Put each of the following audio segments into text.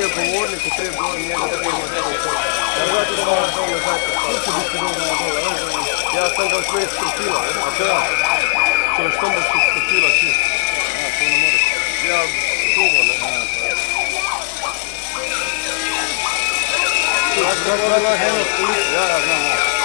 je govornik, ko prije gor njega, da bi imel tako. Drugače da malo dol nazaj postaviti. Tu bi se dobro dol, ja, sem ga šlo izkrutila, a to ja. Če veš tam boš izkrutila čist. Ja, to ne moreš. Ja, suho, ne. Ja, ja, znam, ja.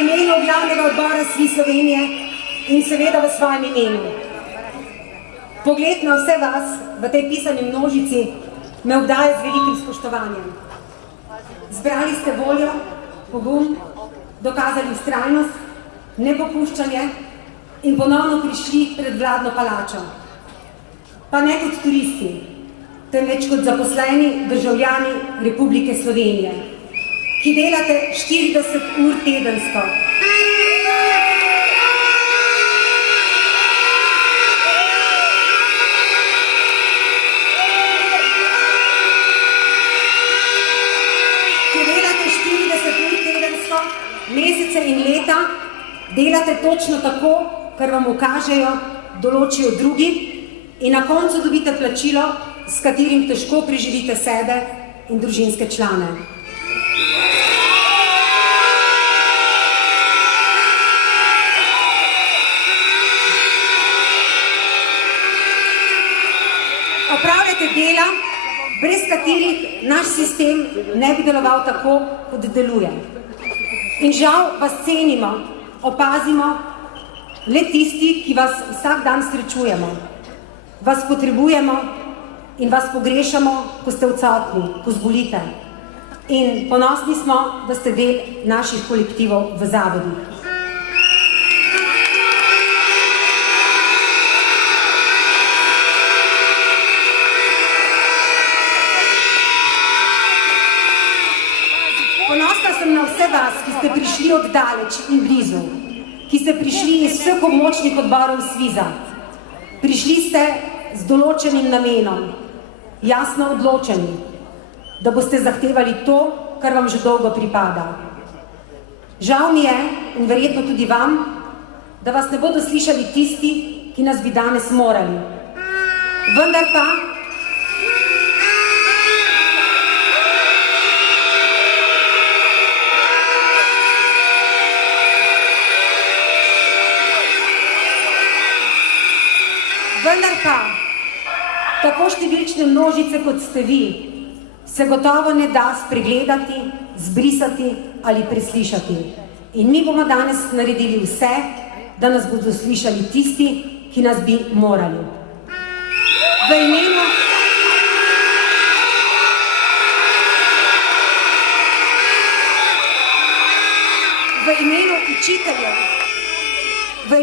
imenu glavnega odbora SVI Slovenije in seveda v svojem imenu. Pogled na vse vas v tej pisani množici me obdaja z velikim spoštovanjem. Zbrali ste voljo, pogum, dokazali vztrajnost, nepopuščanje in ponovno prišli pred vladno palačo. Pa ne kot turisti, temveč kot zaposleni državljani Republike Slovenije, ki delate 40 ur tedensko. Ki delate 40 ur tedensko, mesece in leta, delate točno tako, kar vam ukažejo, določijo drugi in na koncu dobite plačilo, s katerim težko preživite sebe in družinske člane. Opravljate dela, brez katerih naš sistem ne bi deloval tako, kot deluje. In žal vas cenimo, opazimo le tisti, ki vas vsak dan srečujemo. Vas potrebujemo in vas pogrešamo, ko ste odsotni, ko zbolite. In ponosni smo, da ste del naših kolektivov v zavodih. Ponosna sem na vse vas, ki ste prišli od daleč in blizu, ki ste prišli iz vseh območnih odborov SVIZ-a. Prišli ste z določenim namenom, jasno odločeni, da boste zahtevali to, kar vam že dolgo pripada. Žal mi je, in verjetno tudi vam, da vas ne bodo slišali tisti, ki nas bi danes morali. Vendar pa tako številčne množice, kot ste vi, se gotovo ne da spregledati, zbrisati ali preslišati. In mi bomo danes naredili vse, da nas bodo slišali tisti, ki nas bi morali. V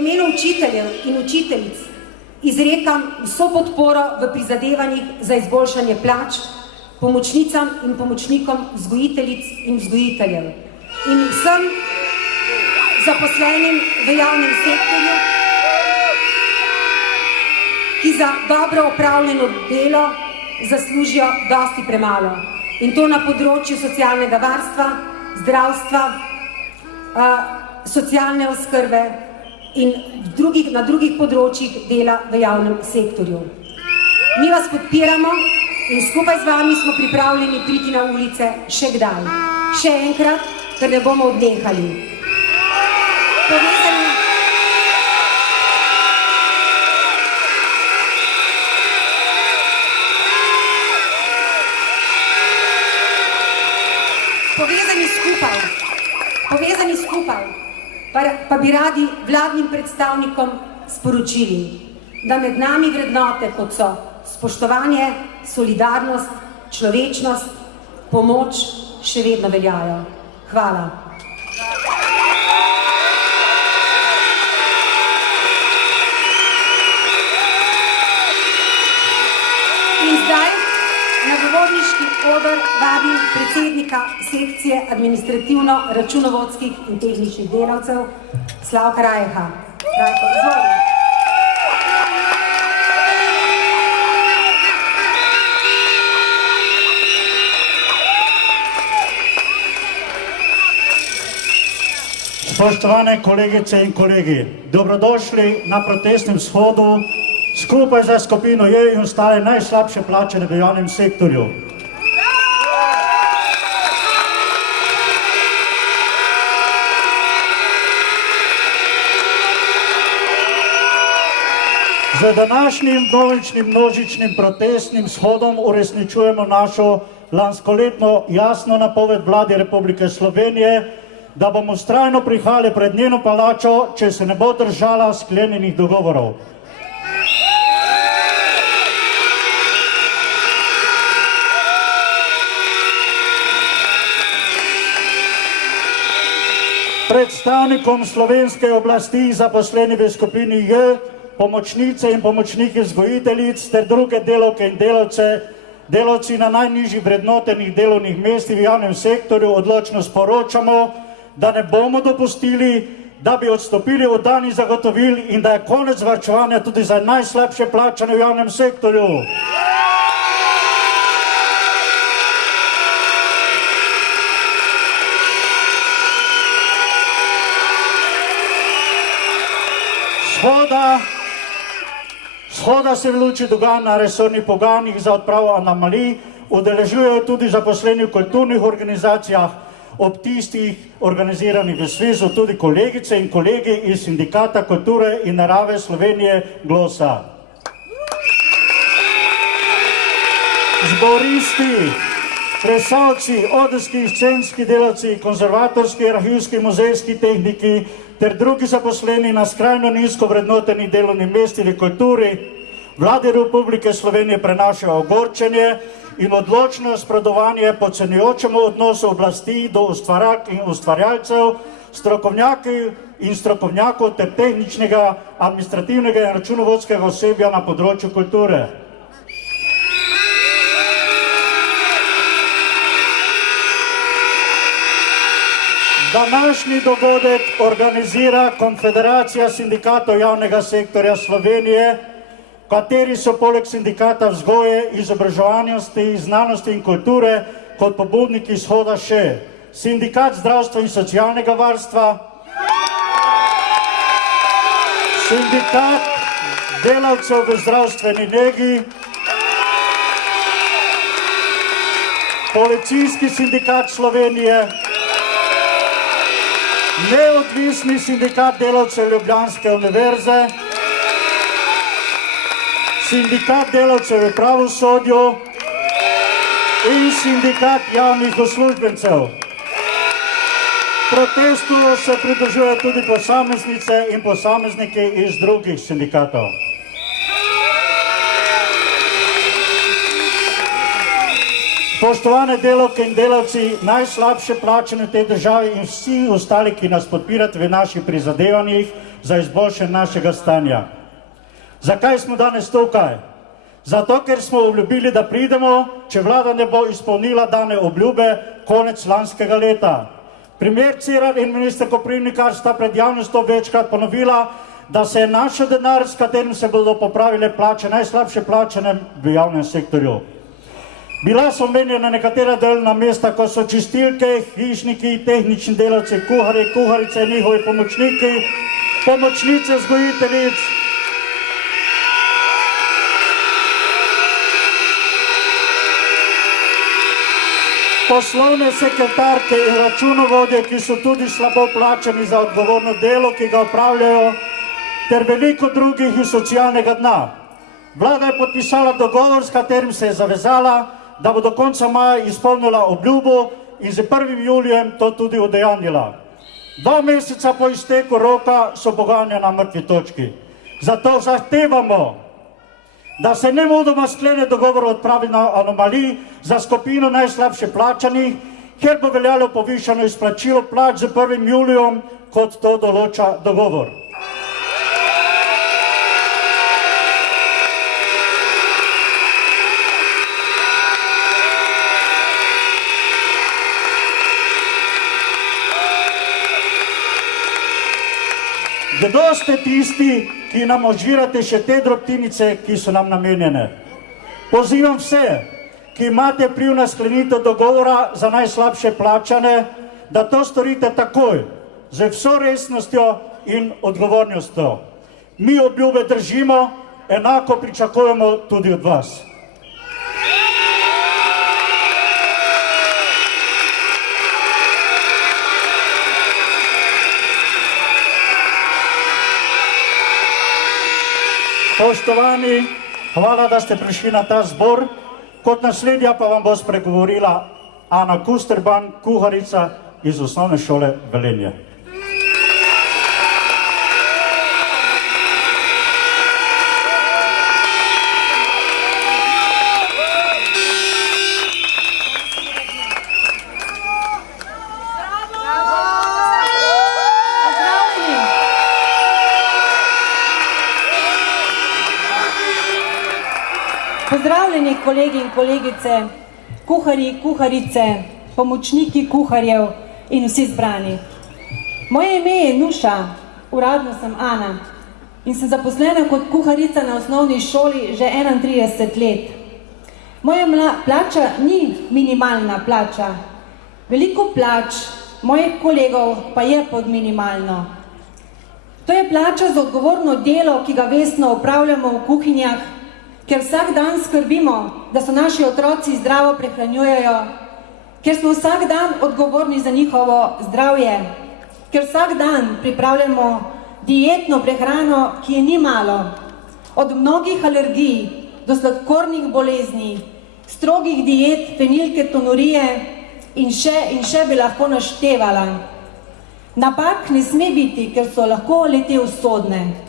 imenu učiteljev in učiteljic izrekam vso podporo v prizadevanjih za izboljšanje plač pomočnicam in pomočnikom vzgojiteljic in vzgojiteljev in vsem zaposlenim v javnem sektorju, ki za dobro opravljeno delo zaslužijo dosti premalo. In to na področju socialnega varstva, zdravstva, socialne oskrbe in na drugih področjih dela v javnem sektorju. Mi vas podpiramo in skupaj z vami smo pripravljeni priti na ulice še kdaj. Še enkrat, ker ne bomo odnehali. Povezani skupaj, pa bi radi vladnim predstavnikom sporočili, da med nami vrednote, kot so spoštovanje, solidarnost, človečnost, pomoč, še vedno veljajo. Hvala. In zdaj na govorniški oder vabim predsednika sekcije administrativno-računovodskih in tehničnih delavcev, Slavka Rajha. Rajko, izvolite. Spoštovane kolegice in kolegi, dobrodošli na protestnem shodu skupaj za skupino J in ostale najslabše plačane v javnem sektorju. Z današnjim dvojičnim množičnim protestnim shodom uresničujemo našo lanskoletno jasno napoved Vlade Republike Slovenije, da bomo vztrajno prihajali pred njeno palačo, če se ne bo držala sklenjenih dogovorov. Predstavnikom slovenske oblasti, zaposleni v skupini J, pomočnice in pomočniki vzgojiteljic ter druge delavke in delavci na najnižjih vrednotenih delovnih mestih v javnem sektorju odločno sporočamo, da ne bomo dopustili, da bi odstopili od danih zagotovil in da je konec varčevanja tudi za najslabše plačane v javnem sektorju. Shoda se v luči dogajanj na resornih pogajanjih za odpravo anomalij udeležujejo tudi zaposleni v kulturnih organizacijah, ob tistih organiziranih v svezu tudi kolegice in kolegi iz Sindikata kulture in narave Slovenije Glosa. Zboristi, plesalci, odrski, scenski delavci, konzervatorski, arhivski, muzejski tehniki ter drugi zaposleni na skrajno nizko vrednotenih delovnih mestih v kulturi Vladi Republike Slovenije prenašajo ogorčenje in odločno nasprotovanje podcenjujočemu odnosu oblasti do ustvarjalk in ustvarjalcev, strokovnjakov ter tehničnega, administrativnega in računovodskega osebja na področju kulture. Današnji dogodek organizira Konfederacija sindikatov javnega sektorja Slovenije, v kateri so poleg sindikata vzgoje, izobraževanosti, znanosti in kulture kot pobudniki shoda še Sindikat zdravstva in socialnega varstva, Sindikat delavcev v zdravstveni negi, Policijski sindikat Slovenije, Neodvisni sindikat delavcev Ljubljanske univerze, Sindikat delavcev v pravosodju in Sindikat javnih uslužbencev. Protestu se pridružujejo tudi posameznice in posamezniki iz drugih sindikatov. Spoštovane delavke in delavci, najslabše plačane v tej državi in vsi ostali, ki nas podpirate v naših prizadevanjih za izboljšanje našega stanja. Zakaj smo danes tukaj? Zato, ker smo obljubili, da pridemo, če vlada ne bo izpolnila dane obljube konec lanskega leta. Primer Cerar in minister Koprivnikar sta pred javnostjo večkrat ponovila, da se je našel denar, s katerim se bodo popravile plače najslabše plačanem v javnem sektorju. Bila so omenjena nekatera delovna mesta, kot so čistilke, hišniki, tehnični delavci, kuharji, kuharice, njihovi pomočniki, pomočnice vzgojiteljic, poslovne sekretarke in računovodje, ki so tudi slabo plačani za odgovorno delo, ki ga opravljajo, ter veliko drugih iz socialnega dna. Vlada je podpisala dogovor, s katerim se je zavezala, da bo do konca maja izpolnila obljubo in z 1. julijem to tudi udejanjila. 2 meseca po izteku roka so pogajanja na mrtvi točki. Zato zahtevamo, da se nemudoma sklene dogovor o odpravi anomalij za skupino najslabše plačanih, kjer bo veljalo povišano izplačilo plač z 1. julijem, kot to določa dogovor. Kdo ste tisti, ki nam ožirate še te drobtinice, ki so nam namenjene? Pozivam vse, ki imate vpliv na sklenitev dogovora za najslabše plačane, da to storite takoj, z vso resnostjo in odgovornostjo. Mi obljube držimo, enako pričakujemo tudi od vas. Spoštovani, hvala, da ste prišli na ta zbor. Kot naslednja pa vam bo spregovorila Ana Kusterban, kuharica iz osnovne šole Velenje. Pozdravljeni kolegi in kolegice, kuharji, kuharice, pomočniki kuharjev in vsi zbrani. Moje ime je Nuša, uradno sem Ana in sem zaposlena kot kuharica na osnovni šoli že 31 let. Moja plača ni minimalna plača. Veliko plač mojih kolegov pa je pod minimalno. To je plača za odgovorno delo, ki ga vestno opravljamo v kuhinjah, ker vsak dan skrbimo, da so naši otroci zdravo prehranjujejo, ker smo vsak dan odgovorni za njihovo zdravje, ker vsak dan pripravljamo dietno prehrano, ki je ni malo, od mnogih alergij do sladkornih bolezni, strogih diet, fenilketonurije in še bi lahko naštevala. Napak ne sme biti, ker so lahko le-te usodne.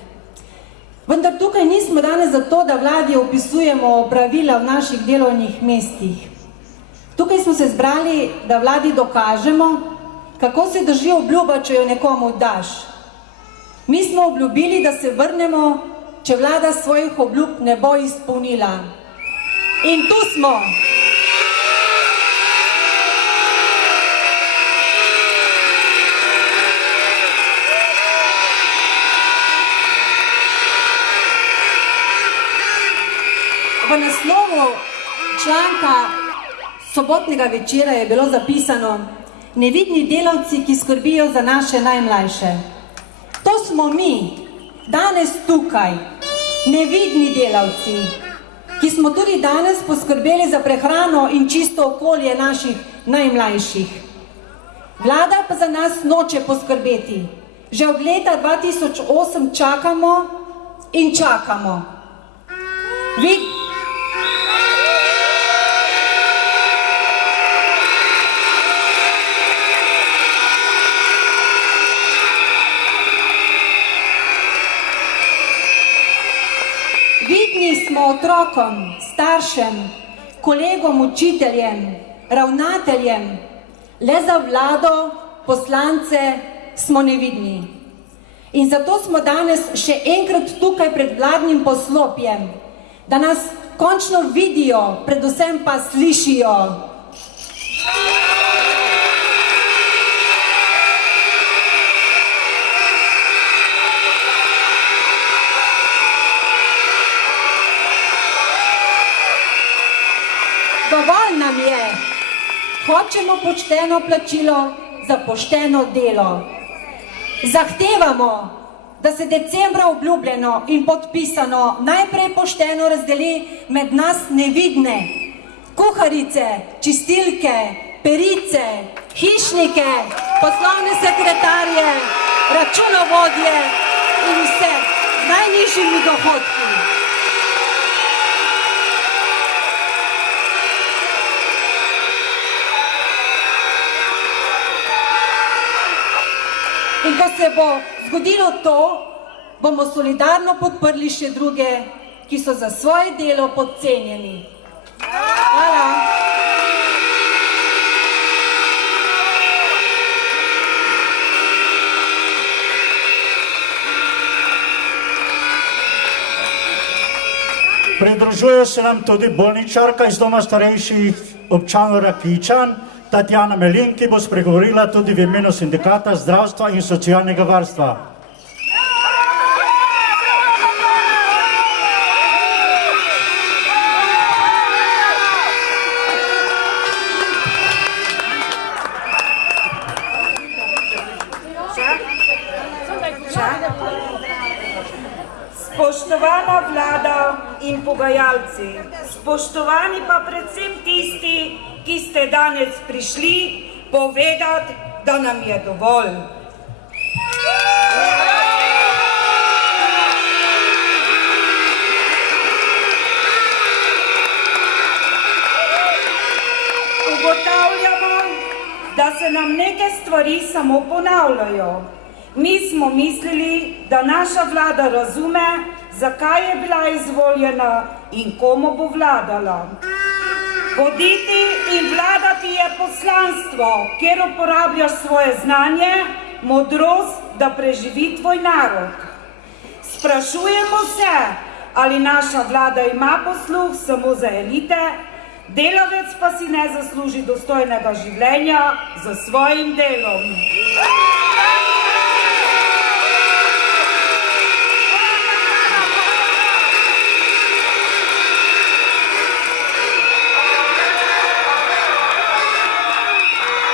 Vendar tukaj nismo danes zato, da vladi opisujemo pravila v naših delovnih mestih. Tukaj smo se zbrali, da vladi dokažemo, kako se drži obljuba, če jo nekomu daš. Mi smo obljubili, da se vrnemo, če vlada svojih obljub ne bo izpolnila. In tu smo. V naslovu članka sobotnega večera je bilo zapisano: nevidni delavci, ki skrbijo za naše najmlajše. To smo mi, danes tukaj, nevidni delavci, ki smo tudi danes poskrbeli za prehrano in čisto okolje naših najmlajših. Vlada pa za nas noče poskrbeti. Že od leta 2008 čakamo in čakamo. Vidni smo otrokom, staršem, kolegom, učiteljem, ravnateljem, le za vlado, poslance smo nevidni. In zato smo danes še enkrat tukaj pred vladnim poslopjem, da nas končno vidijo, predvsem pa slišijo. Dovolj nam je. Hočemo pošteno plačilo za pošteno delo. Zahtevamo, da se decembra obljubljeno in podpisano najprej pošteno razdeli med nas nevidne, kuharice, čistilke, perice, hišnike, poslovne sekretarje, računovodje in vse z najnižjimi dohodki. In ko se bo zgodilo to, bomo solidarno podprli še druge, ki so za svoje delo podcenjeni. Hvala. Pridružuje se nam tudi bolničarka iz Doma starejših občanov Rakičan, Tatjana Melin, ki bo spregovorila tudi v imenu Sindikata zdravstva in socialnega varstva. Spoštovana vlada in pogajalci, spoštovani pa predvsem tisti, ki ste danes prišli povedati, da nam je dovolj. Ugotavljamo, da se nam neke stvari samo ponavljajo. Mi smo mislili, da naša vlada razume, zakaj je bila izvoljena in komu bo vladala. Voditi in vladati je poslanstvo, kjer uporabljaš svoje znanje, modrost, da preživi tvoj narod. Sprašujemo se, ali naša vlada ima posluh samo za elite, delavec pa si ne zasluži dostojnega življenja za svojim delom.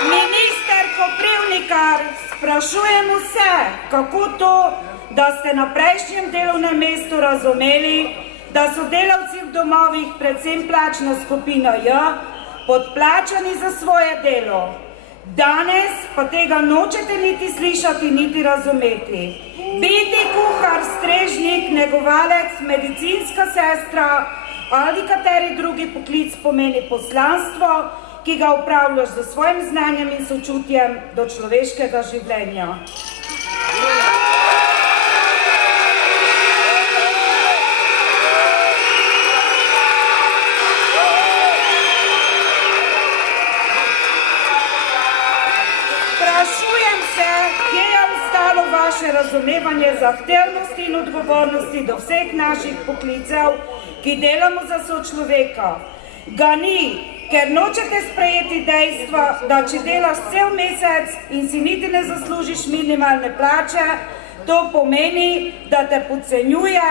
Minister Koprivnikar, sprašujemo se, kako to, da ste na prejšnjem delovnem mestu razumeli, da so delavci v domovih, predvsem plačna skupina J, podplačani za svoje delo. Danes pa tega nočete niti slišati, niti razumeti. Biti kuhar, strežnik, negovalec, medicinska sestra ali kateri drugi poklic pomeni poslanstvo, ki ga upravljaš z svojim znanjem in sočutjem do človeškega življenja. Sprašujem se, kje je ostalo vaše razumevanje zahtevnosti in odgovornosti do vseh naših poklicev, ki delamo za sočloveka. Ga ni, ker nočete sprejeti dejstva, da če delaš cel mesec in si niti ne zaslužiš minimalne plače, to pomeni, da te podcenjuje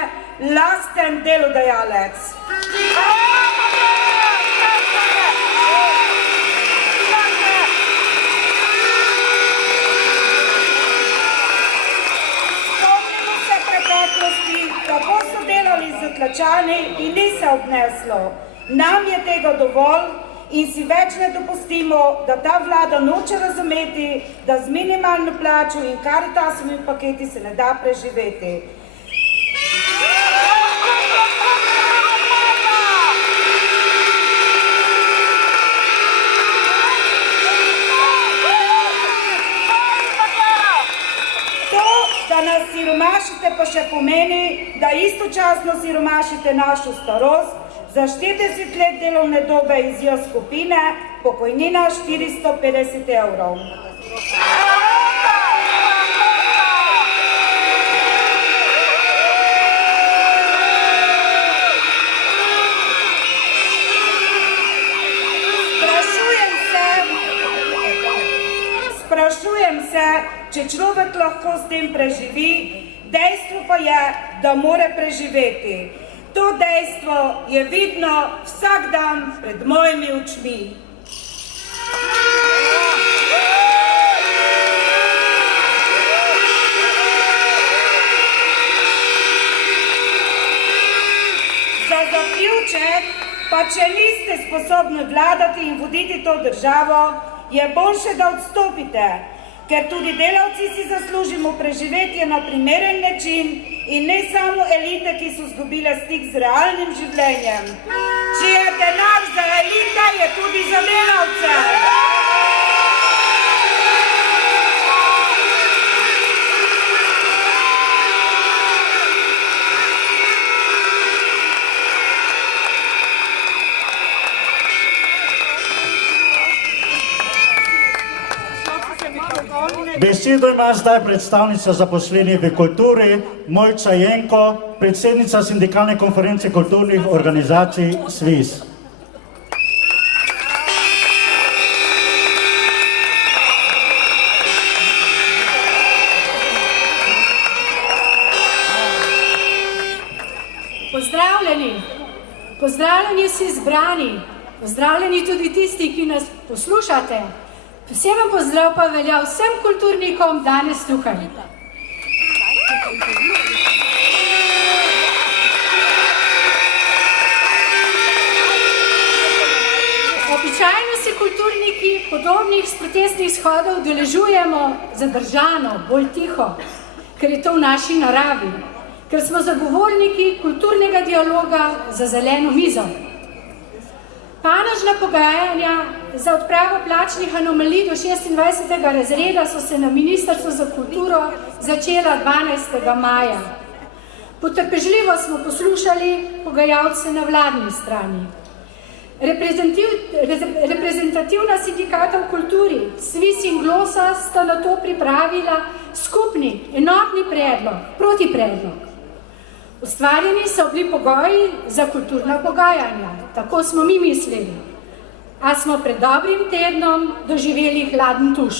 lasten delodajalec. Spomnimo se preteklosti, kako so delali z tlačani in ni se obneslo. Nam je tega dovolj in si več ne dopustimo, da ta vlada noče razumeti, da z minimalno plačo in Karitasovimi paketi se ne da preživeti. To, da nas siromašite, pa še pomeni, da istočasno siromašite našo starost. Za 40 let delovne dobe iz J skupine, pokojnina 450 evrov. Sprašujem se, če človek lahko s tem preživi, dejstvo pa je, da mora preživeti. To dejstvo je vidno vsak dan pred mojimi očmi. Za zaključek, pa če niste sposobni vladati in voditi to državo, je boljše, da odstopite, ker tudi delavci si zaslužimo preživetje na primeren način in ne samo elite, ki so izgubile stik z realnim življenjem. Če je denar za elite, je tudi za delavce. Besedo ima zdaj predstavnica zaposlenih v kulturi, Mojca Jenko, predsednica sindikalne konference kulturnih organizacij SVIZ. Pozdravljeni, pozdravljeni vsi zbrani, pozdravljeni tudi tisti, ki nas poslušate. Poseben pozdrav pa velja vsem kulturnikom danes tukaj. Običajno se kulturniki podobnih protestnih shodov udeležujemo zadržano, bolj tiho, ker je to v naši naravi, ker smo zagovorniki kulturnega dialoga za zeleno mizo. Panožna pogajanja za odpravo plačnih anomalij do 26. razreda so se na Ministrstvu za kulturo začela 12. maja. Potrpežljivo smo poslušali pogajalce na vladni strani. Reprezentativna sindikata v kulturi, SVIS in Glosa, sta na to pripravila skupni, enotni predlog, protipredlog. Ustvarjeni so bili pogoji za kulturna pogajanja, tako smo mi mislili. A smo pred dobrim tednom doživeli hladen tuš.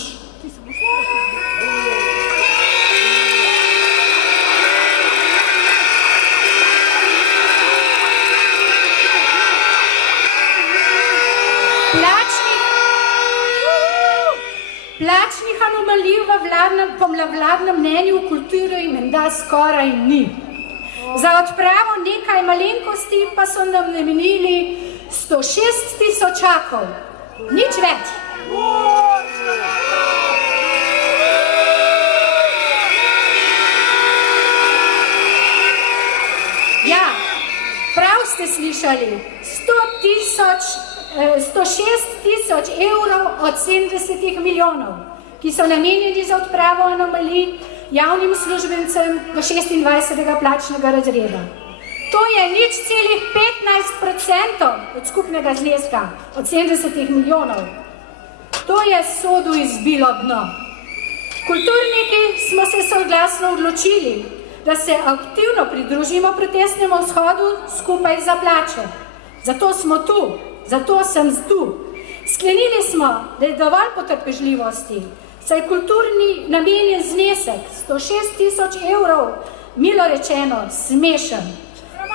Plačnih anomalij po vladnem mnenju v kulturi menda skoraj ni. Za odpravo nekaj malenkosti pa so nam namenili 106 tisočakov. Nič več. Ja, prav ste slišali. 106 tisoč evrov od 70 milijonov, ki so namenjeni za odpravo anomalij javnim uslužbencem do 26. plačnega razreda. To je 0,15% od skupnega zneska, od 70 milijonov. To je sodu izbilo dno. Kulturniki smo se soglasno odločili, da se aktivno pridružimo protestnemu shodu skupaj za plače. Zato smo tu, zato sem tu. Sklenili smo, da je dovolj potrpežljivosti, saj kulturni namenjen znesek 106 tisoč evrov, milo rečeno, smešen,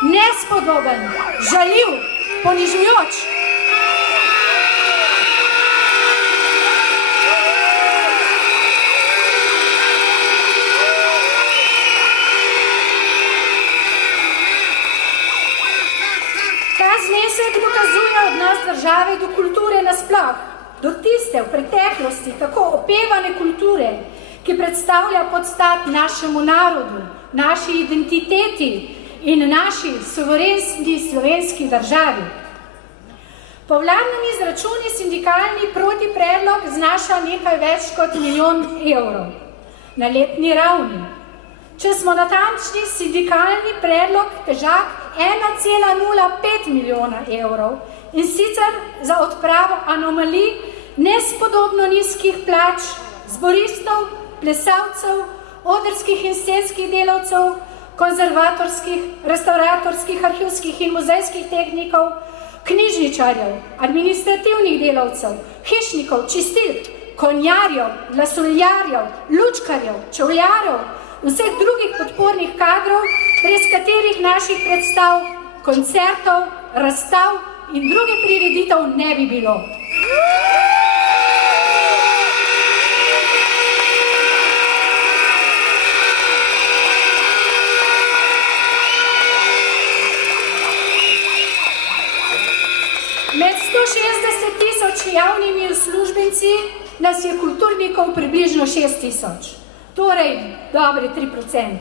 nespodoben, žaljiv, ponižujoč. Ta znesek dokazuje odnos države do kulture nasploh, do tiste v preteklosti tako opevane kulture, ki predstavlja podstat našemu narodu, naši identiteti in naši suverenski slovenski državi. Po vladnem izračuni sindikalni protipredlog znaša nekaj več kot 1 milijon evrov na letni ravni. Če smo natančni, sindikalni predlog težak 1,05 milijona evrov in sicer za odpravo anomalij nespodobno nizkih plač, zboristov, plesalcev, odrskih in scenskih delavcev, konzervatorskih, restauratorskih, arhivskih in muzejskih tehnikov, knjižničarjev, administrativnih delavcev, hišnikov, čistilk, konjarjev, glasoljarjev, lučkarjev, čevljarjev, vseh drugih podpornih kadrov, brez katerih naših predstav, koncertov, razstav in druge prireditev ne bi bilo. Med 160 tisoč javnimi uslužbenci nas je kulturnikov približno 6 tisoč. Torej, dobre 3%.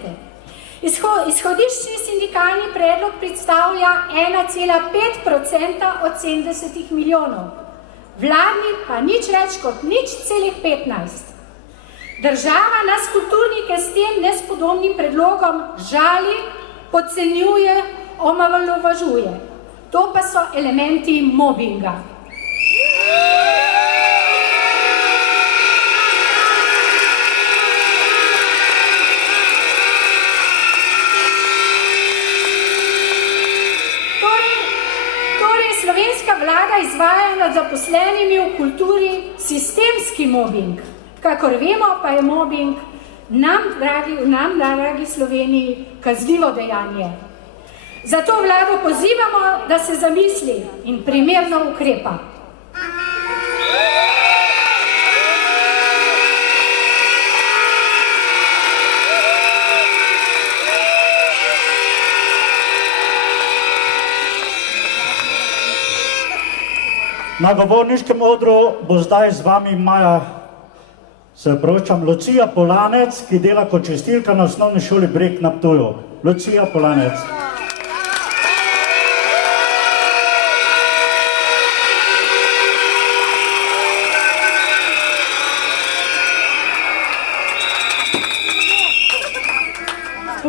Izhodiščni sindikalni predlog predstavlja 1,5% od 70 milijonov. Vladni pa nič več kot 0,15. Država nas kulturnike s tem nespodobnim predlogom žali, podcenjuje, omalovažuje. To pa so elementi mobinga. Slovenska vlada izvaja nad zaposlenimi v kulturi sistemski mobbing. Kakor vemo, pa je mobbing nam, dragi Sloveniji, kaznivo dejanje. Zato vlado pozivamo, da se zamisli in primerno ukrepa. Na govorniškem odru bo zdaj z vami Lucija Polanec, ki dela kot čistilka na osnovni šoli Breg na Ptuju. Lucija Polanec.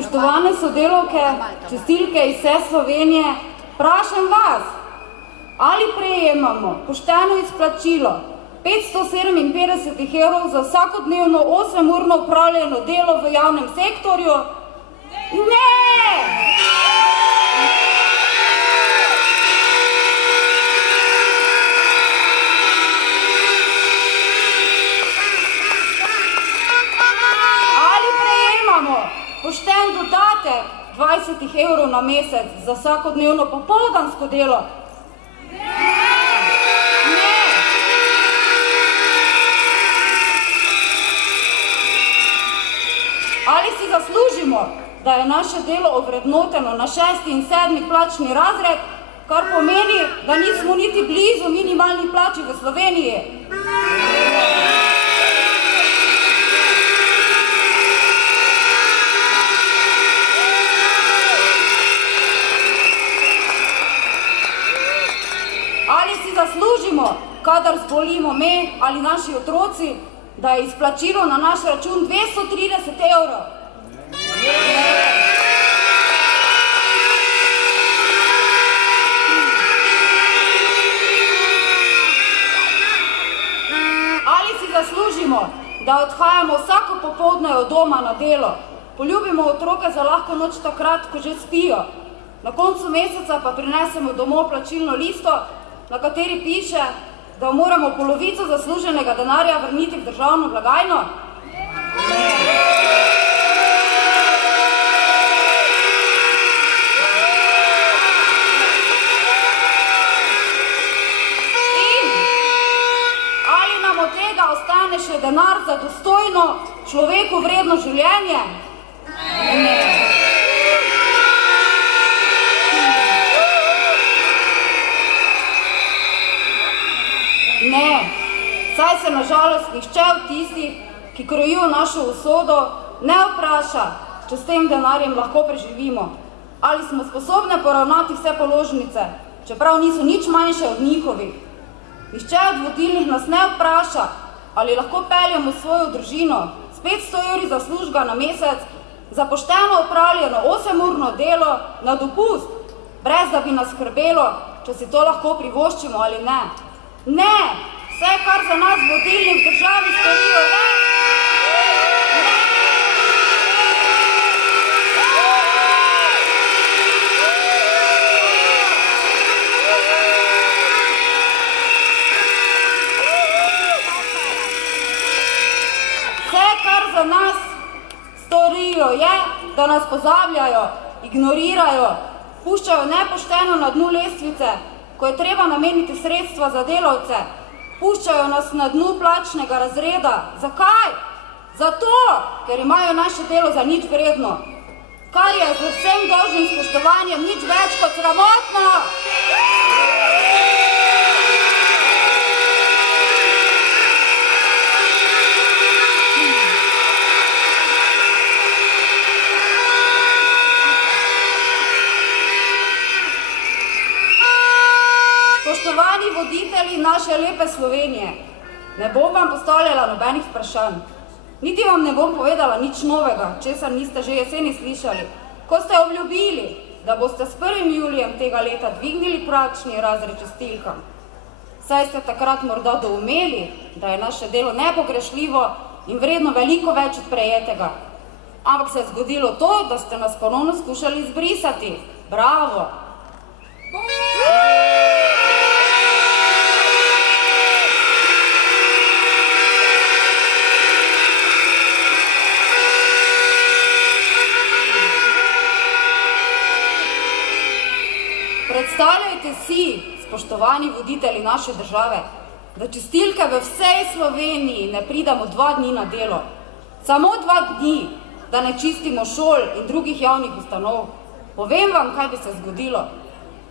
Spoštovane sodelavke, čistilke iz vse Slovenije, vprašam vas, ali prejemamo pošteno izplačilo 557 evrov za vsakodnevno 8-urno opravljeno delo v javnem sektorju? Ne! Ali prejemamo pošten dodatek 20 evrov na mesec za vsakodnevno popoldansko delo? Ali si zaslužimo, da je naše delo ovrednoteno na 6. in 7. plačni razred, kar pomeni, da nismo niti blizu minimalni plači v Sloveniji? Ali si zaslužimo, kadar zbolimo me ali naši otroci, da je izplačilo na naš račun 230 evrov? Ali si zaslužimo, da odhajamo vsako popoldne od doma na delo, poljubimo otroke za lahko noč takrat, ko že spijo, na koncu meseca pa prinesemo domov plačilno listo, na kateri piše, da moramo polovico zasluženega denarja vrniti v državno blagajno? In ali nam od tega ostane še denar za dostojno, človeku vredno življenje? Ne. Ne, saj se nažalost nihče od tistih, ki krojijo našo usodo, ne vpraša, če s tem denarjem lahko preživimo. Ali smo sposobne poravnati vse položnice, čeprav niso nič manjše od njihovih. Nihče od vodilnih nas ne vpraša, ali lahko peljemo svojo družino s 500 evri zaslužka na mesec za pošteno opravljeno 8-urno delo na dopust, brez da bi nas skrbelo, če si to lahko privoščimo ali ne. Ne, vse, kar za nas vodilni v državi storijo, je, da nas pozabljajo, ignorirajo, puščajo nepošteno na dnu lestvice, ko je treba nameniti sredstva za delavce, puščajo nas na dnu plačnega razreda. Zakaj? Zato, ker imajo naše delo za nič vredno, kar je z vsem dolžnim spoštovanjem nič več kot sramotno. Spoštovani voditelji naše lepe Slovenije, ne bom vam postavljala nobenih vprašanj. Niti vam ne bom povedala nič novega, česar niste že jeseni slišali, ko ste obljubili, da boste s 1. julijem tega leta dvignili plačni razred čistilkam. Saj ste takrat morda doumeli, da je naše delo nepogrešljivo in vredno veliko več od prejetega. Ampak se je zgodilo to, da ste nas ponovno skušali izbrisati. Bravo! Predstavljajte si, spoštovani voditelji naše države, da čistilke v vsej Sloveniji ne pridemo 2 dni na delo. Samo 2 dni, da ne čistimo šol in drugih javnih ustanov. Povem vam, kaj bi se zgodilo.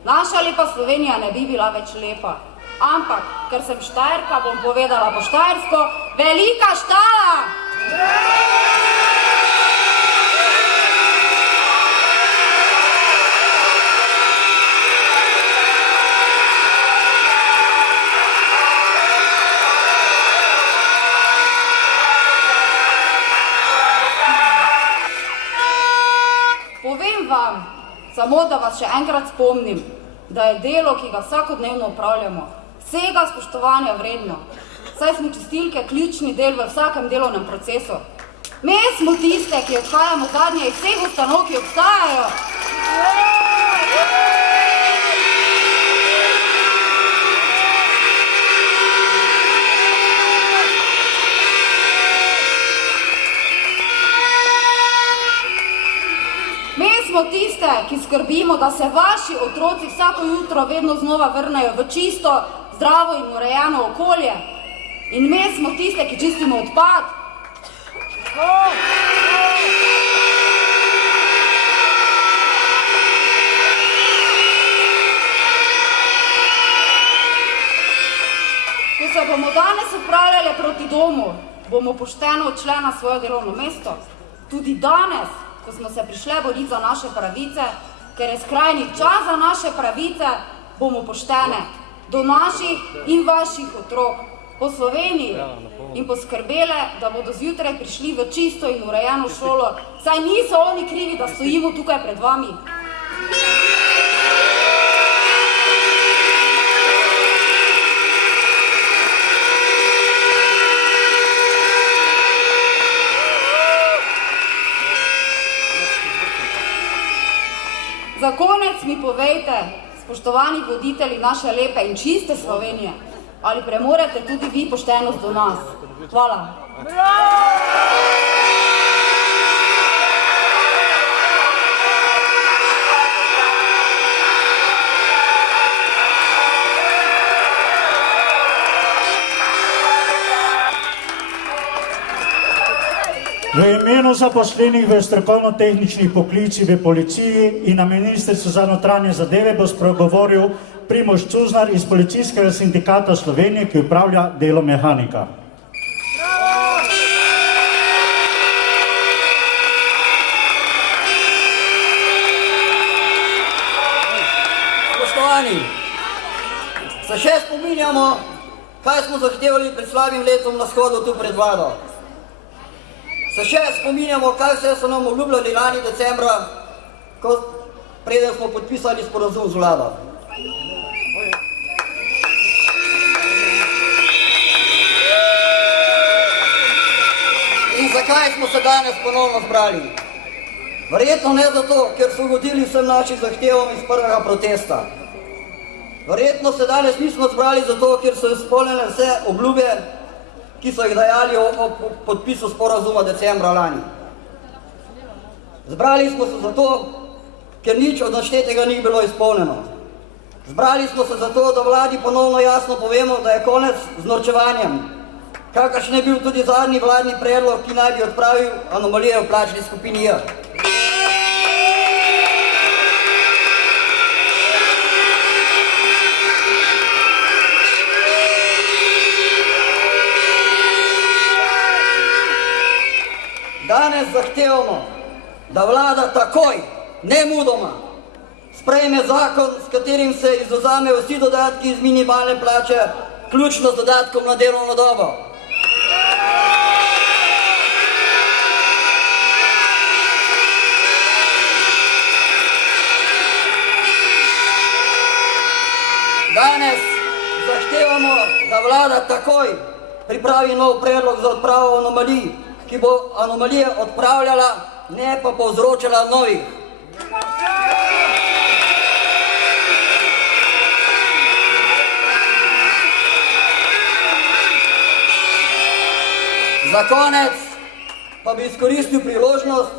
Naša lepa Slovenija ne bi bila več lepa. Ampak, ker sem Štajerka, bom povedala po štajersko, velika štala! Samo da vas še enkrat spomnim, da je delo, ki ga vsakodnevno opravljamo, vsega spoštovanja vredno. Saj smo čistilke ključni del v vsakem delovnem procesu. Mi smo tiste, ki odhajamo zadnje iz vseh ustanov, ki obstajajo. Mi smo tiste, ki skrbimo, da se vaši otroci vsako jutro vedno znova vrnejo v čisto, zdravo in urejeno okolje. In mi smo tiste, ki čistimo odpad. Ko se bomo danes odpravljali proti domu, bomo pošteno odšle na svoje delovno mesto. Tudi danes, ko smo se prišle boriti za naše pravice, ker je skrajni čas za naše pravice, bomo poštene do naših in vaših otrok po Sloveniji in poskrbele, da bodo zjutraj prišli v čisto in urejeno šolo, saj niso oni krivi, da stojimo tukaj pred vami. Za konec mi povejte, spoštovani voditelji naše lepe in čiste Slovenije, ali premorete tudi vi poštenost do nas? Hvala. V imenu zaposlenih v strokovno-tehničnih poklicih v policiji in na Ministrstvu za notranje zadeve bo spregovoril Primož Cuznar iz Policijskega sindikata Slovenije, ki upravlja delo mehanika. Spoštovani, se še spominjamo, kaj smo zahtevali pred slabim letom na shodu tu pred vlado. Se še spominjamo, kaj vse so nam obljubljali lani decembra, preden smo podpisali sporazum z vlado. In zakaj smo se danes ponovno zbrali? Verjetno ne zato, ker so ugodili vsem našim zahtevom iz prvega protesta. Verjetno se danes nismo zbrali zato, ker so izpolnjene vse obljube, ki so jih dajali o podpisu sporazuma decembra lani. Zbrali smo se zato, ker nič od naštetega ni bilo izpolnjeno. Zbrali smo se zato, da vladi ponovno jasno povemo, da je konec z norčevanjem, kakršen je bil tudi zadnji vladni predlog, ki naj bi odpravil anomalije v plačni skupini J. Danes zahtevamo, da vlada takoj, nemudoma, sprejme zakon, s katerim se izvzamejo vsi dodatki iz minimalne plače, vključno z dodatkom na delovno dobo. Danes zahtevamo, da vlada takoj pripravi nov predlog za odpravo anomalij, ki bo anomalije odpravljala, ne pa povzročala novih. Za konec pa bi izkoristil priložnost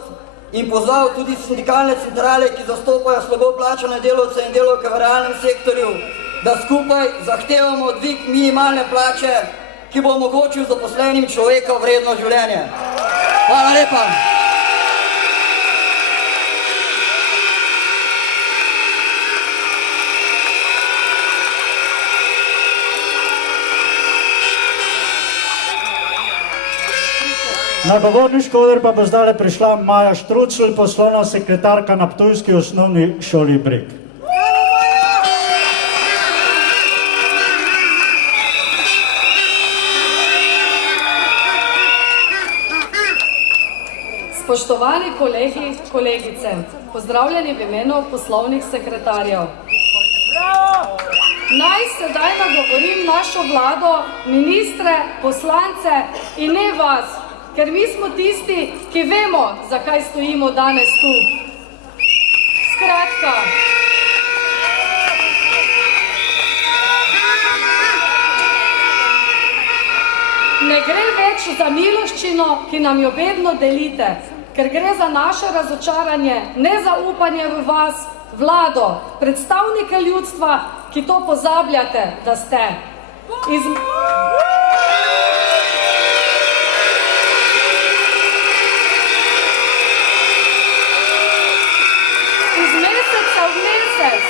in pozval tudi sindikalne centrale, ki zastopajo slabo plačane delavce in delavke v realnem sektorju, da skupaj zahtevamo dvig minimalne plače, ki bo omogočil zaposlenim človeka vredno življenje. Hvala lepa. Na govorniški oder pa bo zdaj prišla Maja Štrucl, poslovna sekretarka na ptujski osnovni šoli Breg. spoštovani kolegi, kolegice, pozdravljeni v imenu poslovnih sekretarjev. Naj sedaj nagovorim našo vlado, ministre, poslance in ne vas, ker mi smo tisti, ki vemo, zakaj stojimo danes tu. Skratka, ne gre več za miloščino, ki nam jo vedno delite, ker gre za naše razočaranje, nezaupanje v vas, vlado, predstavnike ljudstva, ki to pozabljate, da ste. Iz meseca v mesec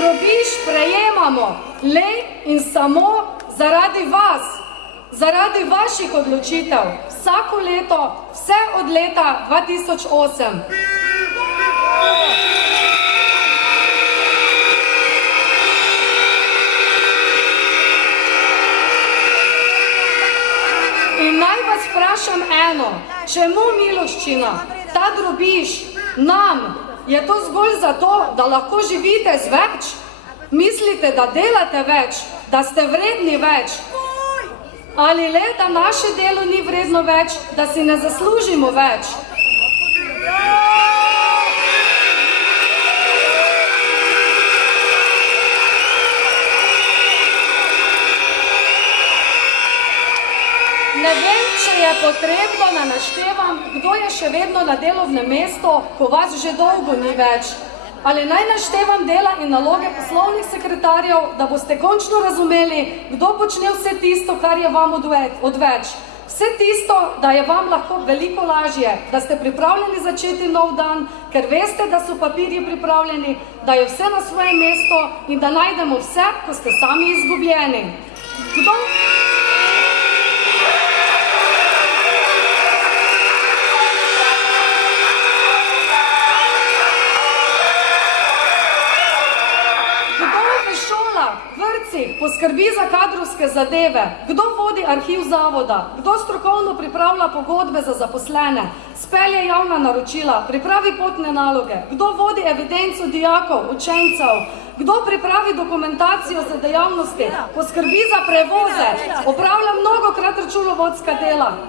drobiž prejemamo le in samo zaradi vas, zaradi vaših odločitev, vsako leto, vse od leta 2008. In naj vas vprašam eno, čemu miloščina, ta drobiž, nam, je to zgolj zato, da lahko živite z več? Mislite, da delate več, da ste vredni več? Ali le, da naše delo ni vredno več, da si ne zaslužimo več? Ne vem, če je potrebno, da naštevam, kdo je še vedno na delovnem mestu, ko vas že dolgo ni več. Ali naj naštevam dela in naloge poslovnih sekretarjev, da boste končno razumeli, kdo počne vse tisto, kar je vam odveč. Vse tisto, da je vam lahko veliko lažje, da ste pripravljeni začeti nov dan, ker veste, da so papirji pripravljeni, da je vse na svojem mestu in da najdemo vse, ko ste sami izgubljeni. Kdo? Poskrbi za kadrovske zadeve, kdo vodi arhiv zavoda, kdo strokovno pripravlja pogodbe za zaposlene, spelje javna naročila, pripravi potne naloge, kdo vodi evidenco dijakov, učencev, kdo pripravi dokumentacijo za dejavnosti, poskrbi za prevoze, opravlja mnogokrat računovodska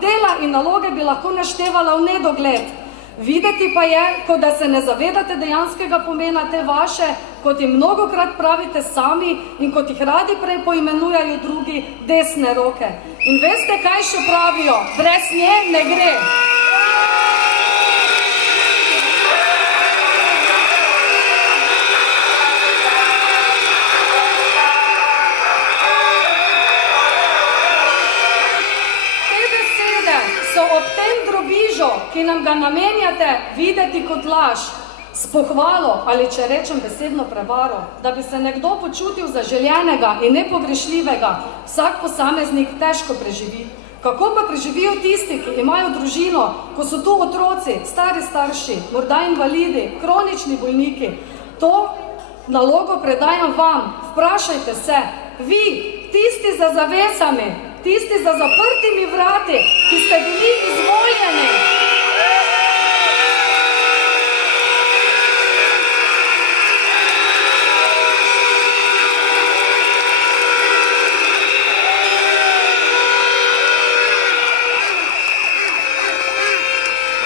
dela in naloge bi lahko naštevala v nedogled. Videti pa je, kot da se ne zavedate dejanskega pomena te vaše, kot jim mnogokrat pravite sami in kot jih radi prej poimenujajo drugi, desne roke. In veste, kaj še pravijo? Brez nje ne gre. Ob tem drobižu, ki nam ga namenjate, videti kot laž, s pohvalo ali, če rečem besedno prevaro, da bi se nekdo počutil zaželjenega in nepogrešljivega, vsak posameznik težko preživi. Kako pa preživijo tisti, ki imajo družino, ko so tu otroci, stari starši, morda invalidi, kronični bolniki? To nalogo predajam vam, vprašajte se, vi, tisti za zavesami, tisti za zaprtimi vrati, ki ste bili izvoljeni.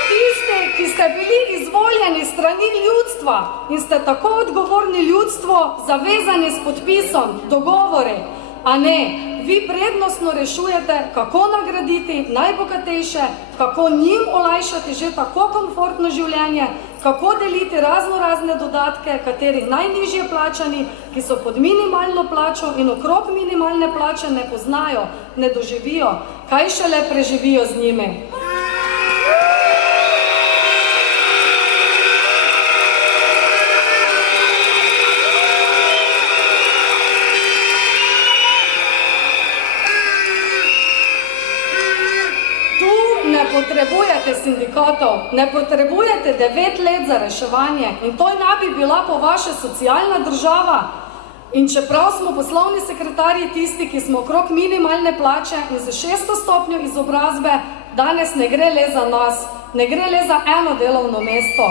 Tisti, ki ste bili izvoljeni strani ljudstva in ste tako odgovorni ljudstvo, zavezani s podpisom, dogovori, a ne, vi prednostno rešujete, kako nagraditi najbogatejše, kako njim olajšati že tako komfortno življenje, kako deliti razne dodatke, katerih najnižje plačani, ki so pod minimalno plačo in okrog minimalne plače ne poznajo, ne doživijo, kaj šele preživijo z njimi. Potrebujete sindikatov, ne potrebujete 9 let za reševanje in to naj bi bila po vaše socialna država. In čeprav smo poslovni sekretarji tisti, ki smo okrog minimalne plače in za 600 stopnjo izobrazbe, danes ne gre le za nas, ne gre le za eno delovno mesto.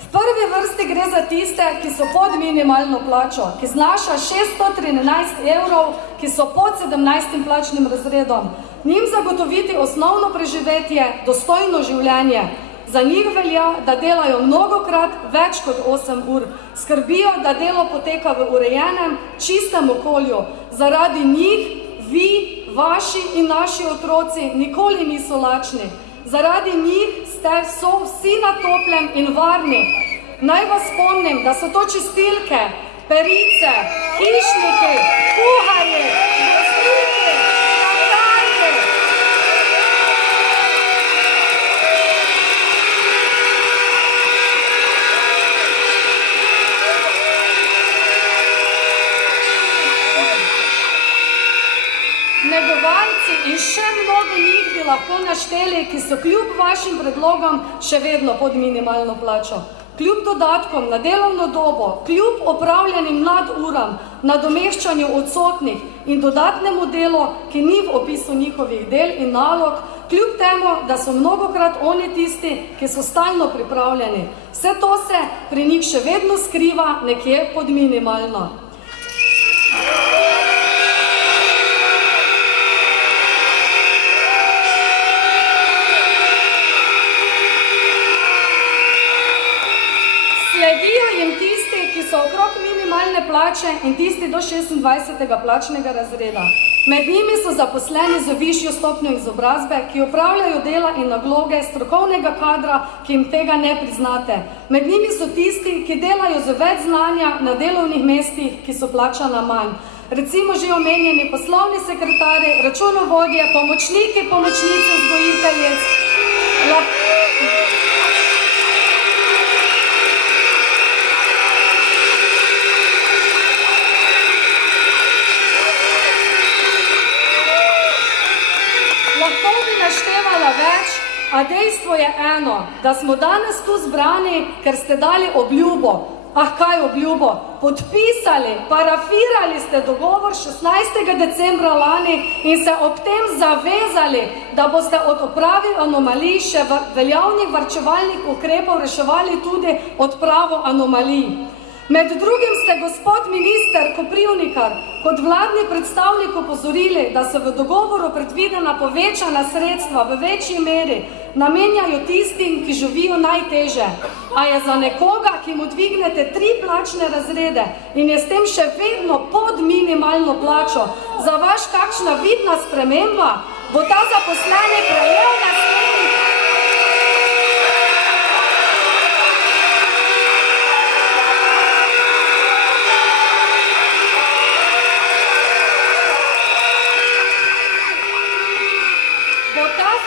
V prvi vrsti gre za tiste, ki so pod minimalno plačo, ki znaša 613 evrov, ki so pod 17. plačnim razredom. Njim zagotoviti osnovno preživetje, dostojno življenje. Za njih velja, da delajo mnogokrat več kot 8 ur. Skrbijo, da delo poteka v urejenem, čistem okolju. Zaradi njih vi, vaši in naši otroci nikoli niso lačni. Zaradi njih so vsi na toplem in varni. Naj vas spomnim, da so to čistilke, perice, hišniki, kuharji, gostilki, natarji. Negovalci in še mnogo njih bi lahko našteli, ki so kljub vašim predlogom še vedno pod minimalno plačo. Kljub dodatkom na delovno dobo, kljub opravljenim naduram, nadomeščanju odsotnih in dodatnemu delu, ki ni v opisu njihovih del in nalog, kljub temu, da so mnogokrat oni tisti, ki so stalno pripravljeni. Vse to se pri njih še vedno skriva nekje pod minimalno. Sledijo jim tisti, ki so okrog minimalne plače in tisti do 26. plačnega razreda. Med njimi so zaposleni z višjo stopnjo izobrazbe, ki opravljajo dela in naloge strokovnega kadra, ki jim tega ne priznate. Med njimi so tisti, ki delajo z več znanja na delovnih mestih, ki so plačana manj. Recimo že omenjeni poslovni sekretarji, računovodje, pomočniki, pomočnice, vzgojiteljic. Lahko bi naštevala več, a dejstvo je eno, da smo danes tu zbrani, ker ste dali obljubo. Kaj obljubo? Podpisali, parafirali ste dogovor 16. decembra lani in se ob tem zavezali, da boste od odprave anomalij še veljavnih varčevalnih ukrepov reševali tudi odpravo anomalij. Med drugim ste, gospod minister Koprivnikar, kot vladni predstavnik opozorili, da so v dogovoru predvidena povečana sredstva v večji meri namenjajo tistim, ki živijo najteže. A je za nekoga, ki mu dvignete 3 plačne razrede in je s tem še vedno pod minimalno plačo, za vaš kakšna vidna sprememba, bo ta zaposleni prejel naslednjih.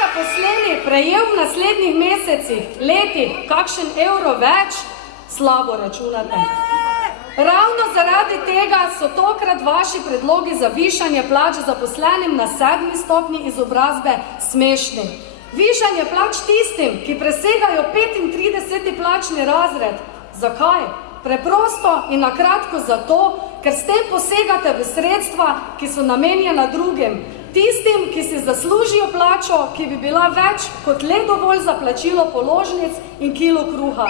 Zaposleni prejel v naslednjih mesecih, letih, kakšen evro več, slabo računate. Ravno zaradi tega so tokrat vaši predlogi za višanje plač zaposlenim na 7. stopnji izobrazbe smešni. Višanje plač tistim, ki presegajo 35. plačni razred. Zakaj? Preprosto in na kratko zato, ker s tem posegate v sredstva, ki so namenjena drugim. Tistim, ki si zaslužijo plačo, ki bi bila več kot le dovolj za plačilo položnic in kilo kruha.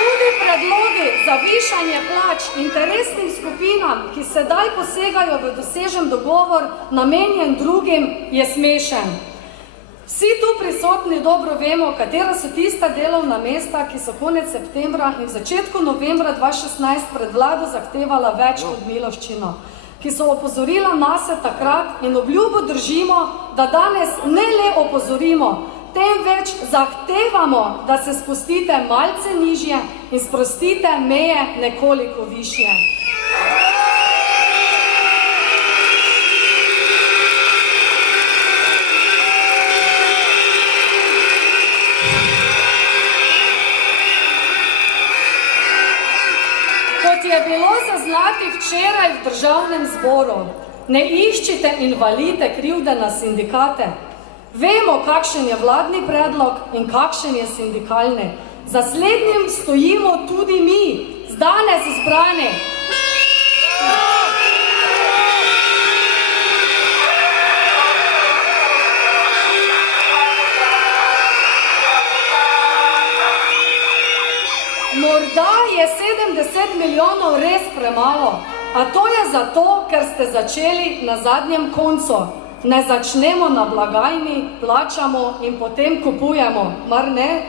Tudi predlogi za višanje plač interesnim skupinam, ki sedaj posegajo v dosežen dogovor, namenjen drugim, je smešen. Vsi tu prisotni dobro vemo, katera so tista delovna mesta, ki so konec septembra in v začetku novembra 2016 pred vlado zahtevala več kot miloščino, ki so opozorila nase takrat in obljubo držimo, da danes ne le opozorimo, temveč zahtevamo, da se spustite malce nižje in sprostite meje nekoliko višje. Kot je bilo zaznati včeraj v Državnem zboru, ne iščite in valite krivde na sindikate. Vemo, kakšen je vladni predlog in kakšen je sindikalni. Za slednjim stojimo tudi mi, danes zbrani. Morda je 70 milijonov res premalo, a to je zato, ker ste začeli na zadnjem koncu. Ne začnemo na blagajni, plačamo in potem kupujemo, mar ne?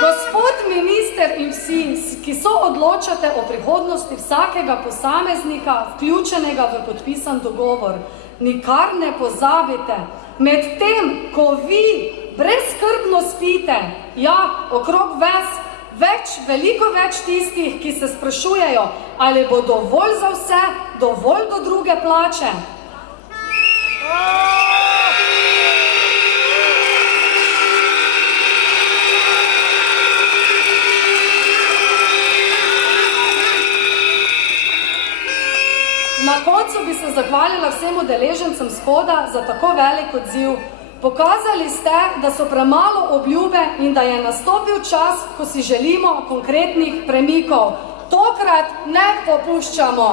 Gospod minister in vsi, ki so odločate o prihodnosti vsakega posameznika, vključenega v podpisan dogovor, nikar ne pozabite, med tem, ko vi brezskrbno spite, ja, okrog vas, veliko več tistih, ki se sprašujejo, ali bo dovolj za vse, dovolj do druge plače. Na koncu bi se zahvalila vsem udeležencem shoda za tako velik odziv. Pokazali ste, da so premalo obljube in da je nastopil čas, ko si želimo konkretnih premikov. Tokrat ne popuščamo.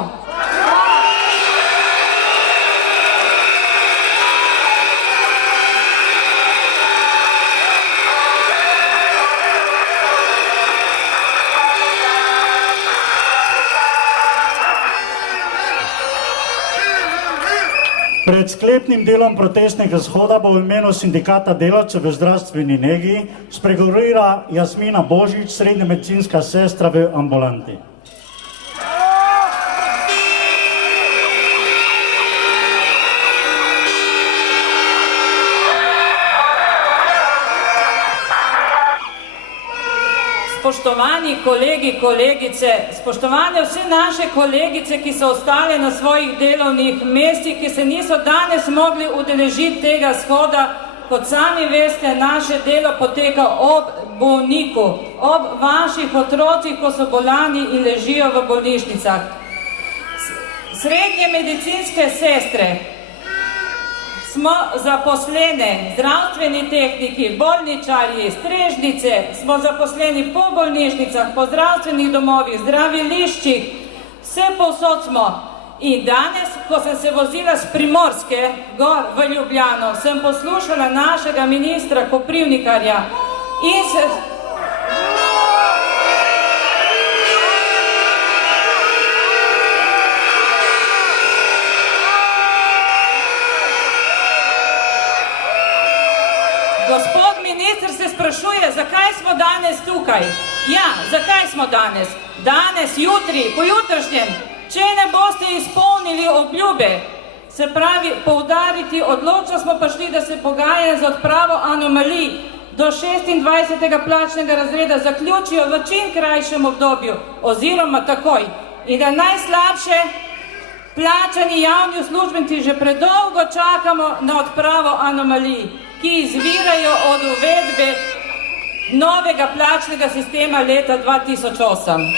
Pred sklepnim delom protestnega shoda bo v imenu Sindikata delavcev v zdravstveni negi spregovorila Jasmina Božič, srednja medicinska sestra v ambulanti. Spoštovani kolegi, kolegice, spoštovane vse naše kolegice, ki so ostale na svojih delovnih mestih, ki se niso danes mogli udeležiti tega shoda, kot sami veste, naše delo poteka ob bolniku, ob vaših otrocih, ko so bolani in ležijo v bolnišnicah. Srednje medicinske sestre smo zaposlene, zdravstveni tehniki, bolničarji, strežnice, smo zaposleni po bolnišnicah, po zdravstvenih domovih, zdraviliščih, vse povsod smo. In danes, ko sem se vozila s Primorske gor v Ljubljano, sem poslušala našega ministra Koprivnikarja in se... Gospod minister se sprašuje, zakaj smo danes tukaj. Ja, zakaj smo danes? Danes, jutri, pojutrašnjem, če ne boste izpolnili obljube, se pravi, poudariti, odločno smo prišli, da se pogaja za odpravo anomalij do 26. plačnega razreda zaključijo v čim krajšem obdobju, oziroma takoj. In da najslabše plačani javni uslužbenci že predolgo čakamo na odpravo anomalij, ki izvirajo od uvedbe novega plačnega sistema leta 2008.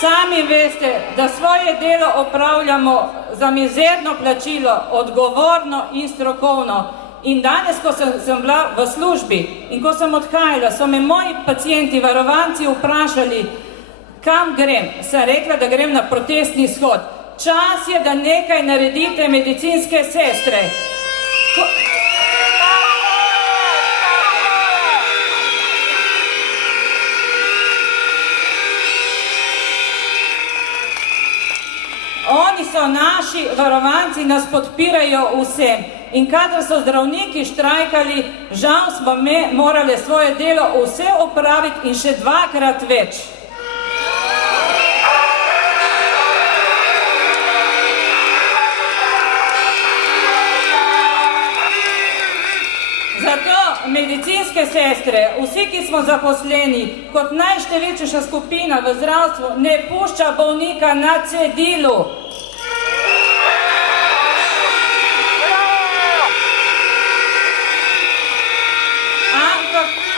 Sami veste, da svoje delo opravljamo za mizerno plačilo, odgovorno in strokovno. In danes, ko sem bila v službi in ko sem odhajala, so me moji pacienti, varovanci vprašali, kam grem. Sem rekla, da grem na protestni shod. Čas je, da nekaj naredite, medicinske sestre. Oni so naši varovanci, nas podpirajo vse. In kadar so zdravniki štrajkali, žal smo morali svoje delo vse opraviti in še dvakrat več. Zato medicinske medicinske sestre, vsi, ki smo zaposleni, kot najštevilčnejša skupina v zdravstvu, ne pušča bolnika na cedilu.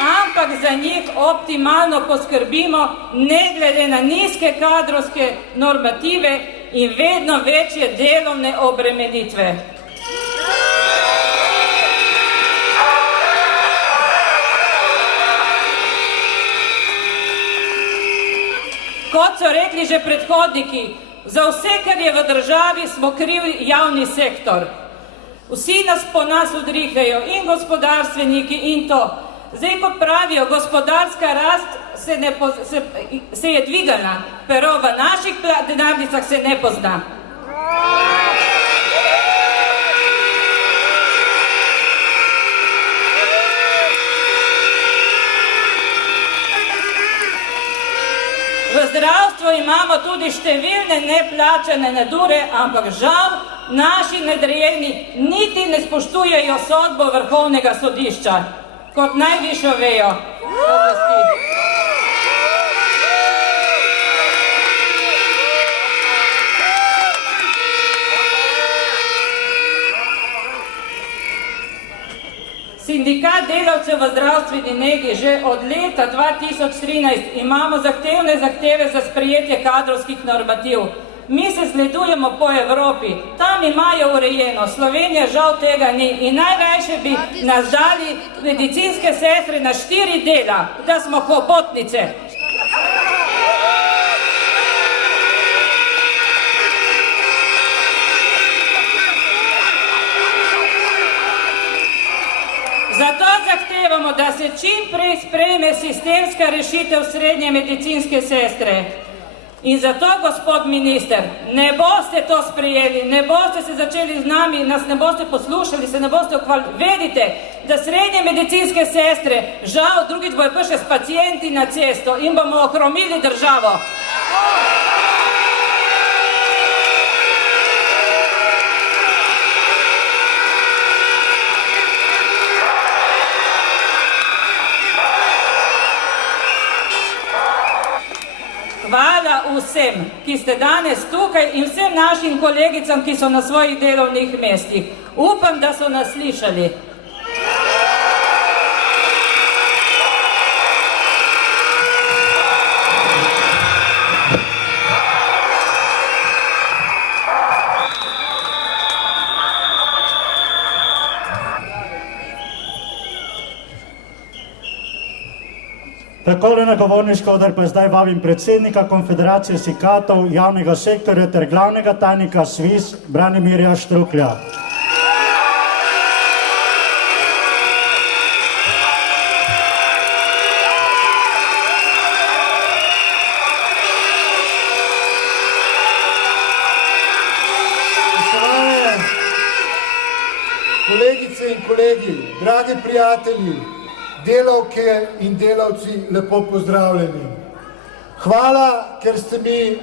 Ampak za njih optimalno poskrbimo, ne glede na nizke kadrovske normative in vedno večje delovne obremenitve. Kot so rekli že predhodniki, za vse, kar je v državi, smo krivi javni sektor. Vsi po nas udrihajo, in gospodarstveniki, in to. Zdaj, kot pravijo, gospodarska rast se je dvigala, pero v naših denarnicah se ne pozna. V zdravstvu imamo tudi številne neplačane nadure, ampak žal naši nadrejeni niti ne spoštujejo sodbo Vrhovnega sodišča kot najvišjo vejo oblasti. Sindikat delavcev v zdravstveni negi že od leta 2013 imamo zahtevne zahteve za sprejetje kadrovskih normativ. Mi se zgledujemo po Evropi, tam imajo urejeno, Slovenija žal tega ni in najrajše bi nas dali medicinske sestre na 4 dela, da smo hobotnice. Zato zahtevamo, da se čim prej sprejme sistemska rešitev srednje medicinske sestre. In zato, gospod minister, ne boste to sprejeli, ne boste se začeli z nami, nas ne boste poslušali, se ne boste ukvarjali. Vedite, da srednje medicinske sestre, žal, drugič bojo prišli s pacienti na cesto in bomo ohromili državo. Hvala vsem, ki ste danes tukaj in vsem našim kolegicam, ki so na svojih delovnih mestih. Upam, da so nas slišali. Takole na govorniški oder pa zdaj vabim predsednika Konfederacije sindikatov javnega sektorja ter glavnega tajnika SVIZ Branimirja Štruklja. Spoštovane kolegice in kolegi, dragi prijatelji, delavke in delavci, lepo pozdravljeni. Hvala, ker ste mi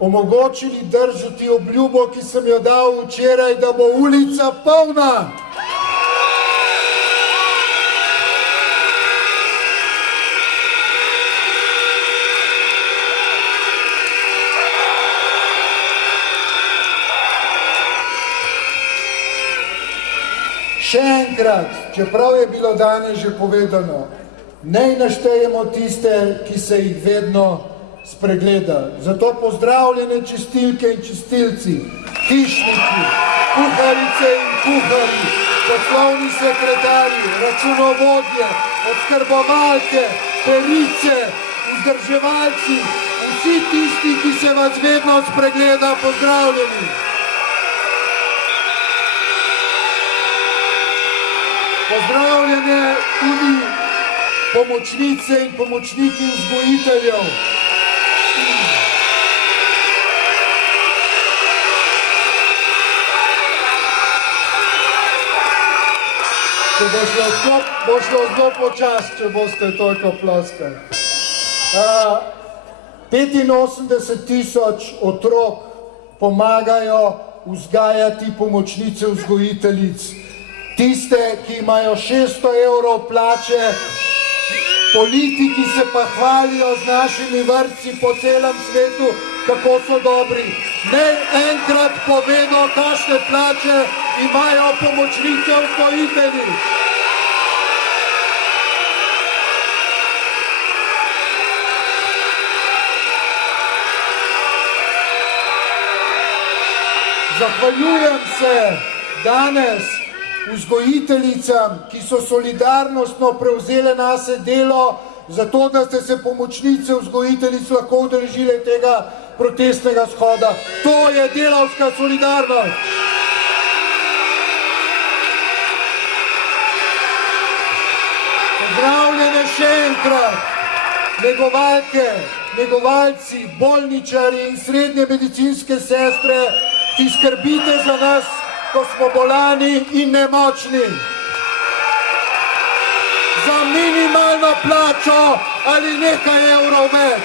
omogočili držati obljubo, ki sem jo dal včeraj, da bo ulica polna. Še enkrat, čeprav je bilo danes že povedano, naj naštejemo tiste, ki se jih vedno spregleda. Zato pozdravljene čistilke in čistilci, hišniki, kuharice in kuhari, poslovni sekretarji, računovodje, oskrbovalke, perice, vzdrževalci, vsi tisti, ki se vas vedno spregleda, pozdravljeni. Pozdravljene tudi pomočnice in pomočniki vzgojiteljev. Če bo šlo zelo počas, če boste toliko ploskali. 85 tisoč otrok pomagajo vzgajati pomočnice vzgojiteljic. Tiste, ki imajo 600 evrov plače Politiki se pa hvalijo z našimi vrtci po celem svetu, kako so dobri. Naj enkrat povedo, kakšne plače imajo pomočnike vzgojitelji. Zahvaljujem se danes vzgojiteljicam, ki so solidarnostno prevzele nase delo, zato da ste se pomočnice vzgojiteljic lahko udeležile tega protestnega shoda. To je delavska solidarnost. Pozdravljene še enkrat, negovalke, negovalci, bolničari in srednje medicinske sestre, ki skrbite za nas, ko smo bolani in nemočni. Za minimalno plačo ali nekaj evrov več.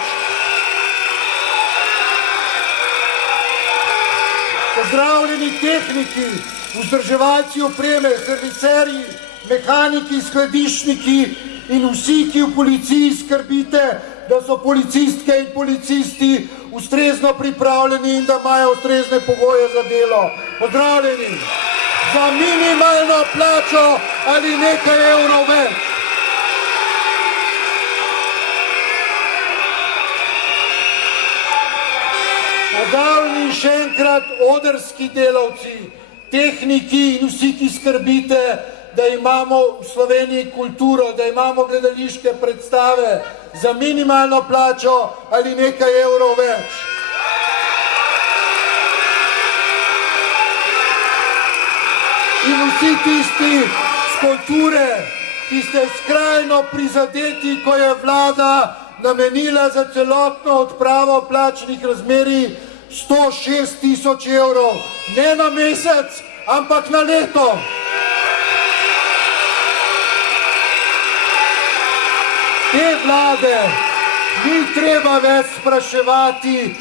Pozdravljeni tehniki, vzdrževalci opreme, serviserji, mehaniki, skladišniki in vsi, ki v policiji skrbite, da so policistke in policisti ustrezno pripravljeni in da imajo ustrezne pogoje za delo. Pozdravljeni! Za minimalno plačo ali nekaj evrov več. Pozdravljeni še enkrat odrski delavci, tehniki in vsi, ki skrbite, da imamo v Sloveniji kulturo, da imamo gledališke predstave za minimalno plačo ali nekaj evrov več. In vsi tisti z kulture, ki ste skrajno prizadeti, ko je vlada namenila za celotno odpravo plačnih razmerij 106 000 evrov, ne na mesec, ampak na leto. Te vlade ni treba več spraševati,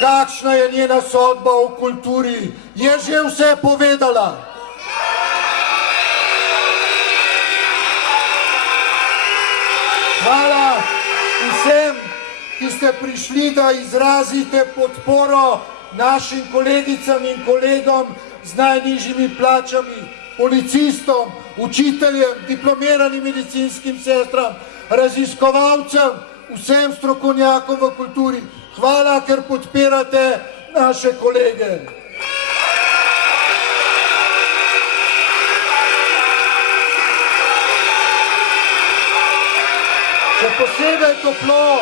kakšna je njena sodba v kulturi. Je že vse povedala. Hvala vsem, ki ste prišli, da izrazite podporo našim kolegicam in kolegom z najnižjimi plačami, policistom, učiteljem, diplomiranim medicinskim sestram, raziskovalcem, vsem strokovnjakom v kulturi. Hvala, ker podpirate naše kolege. Še posebej toplo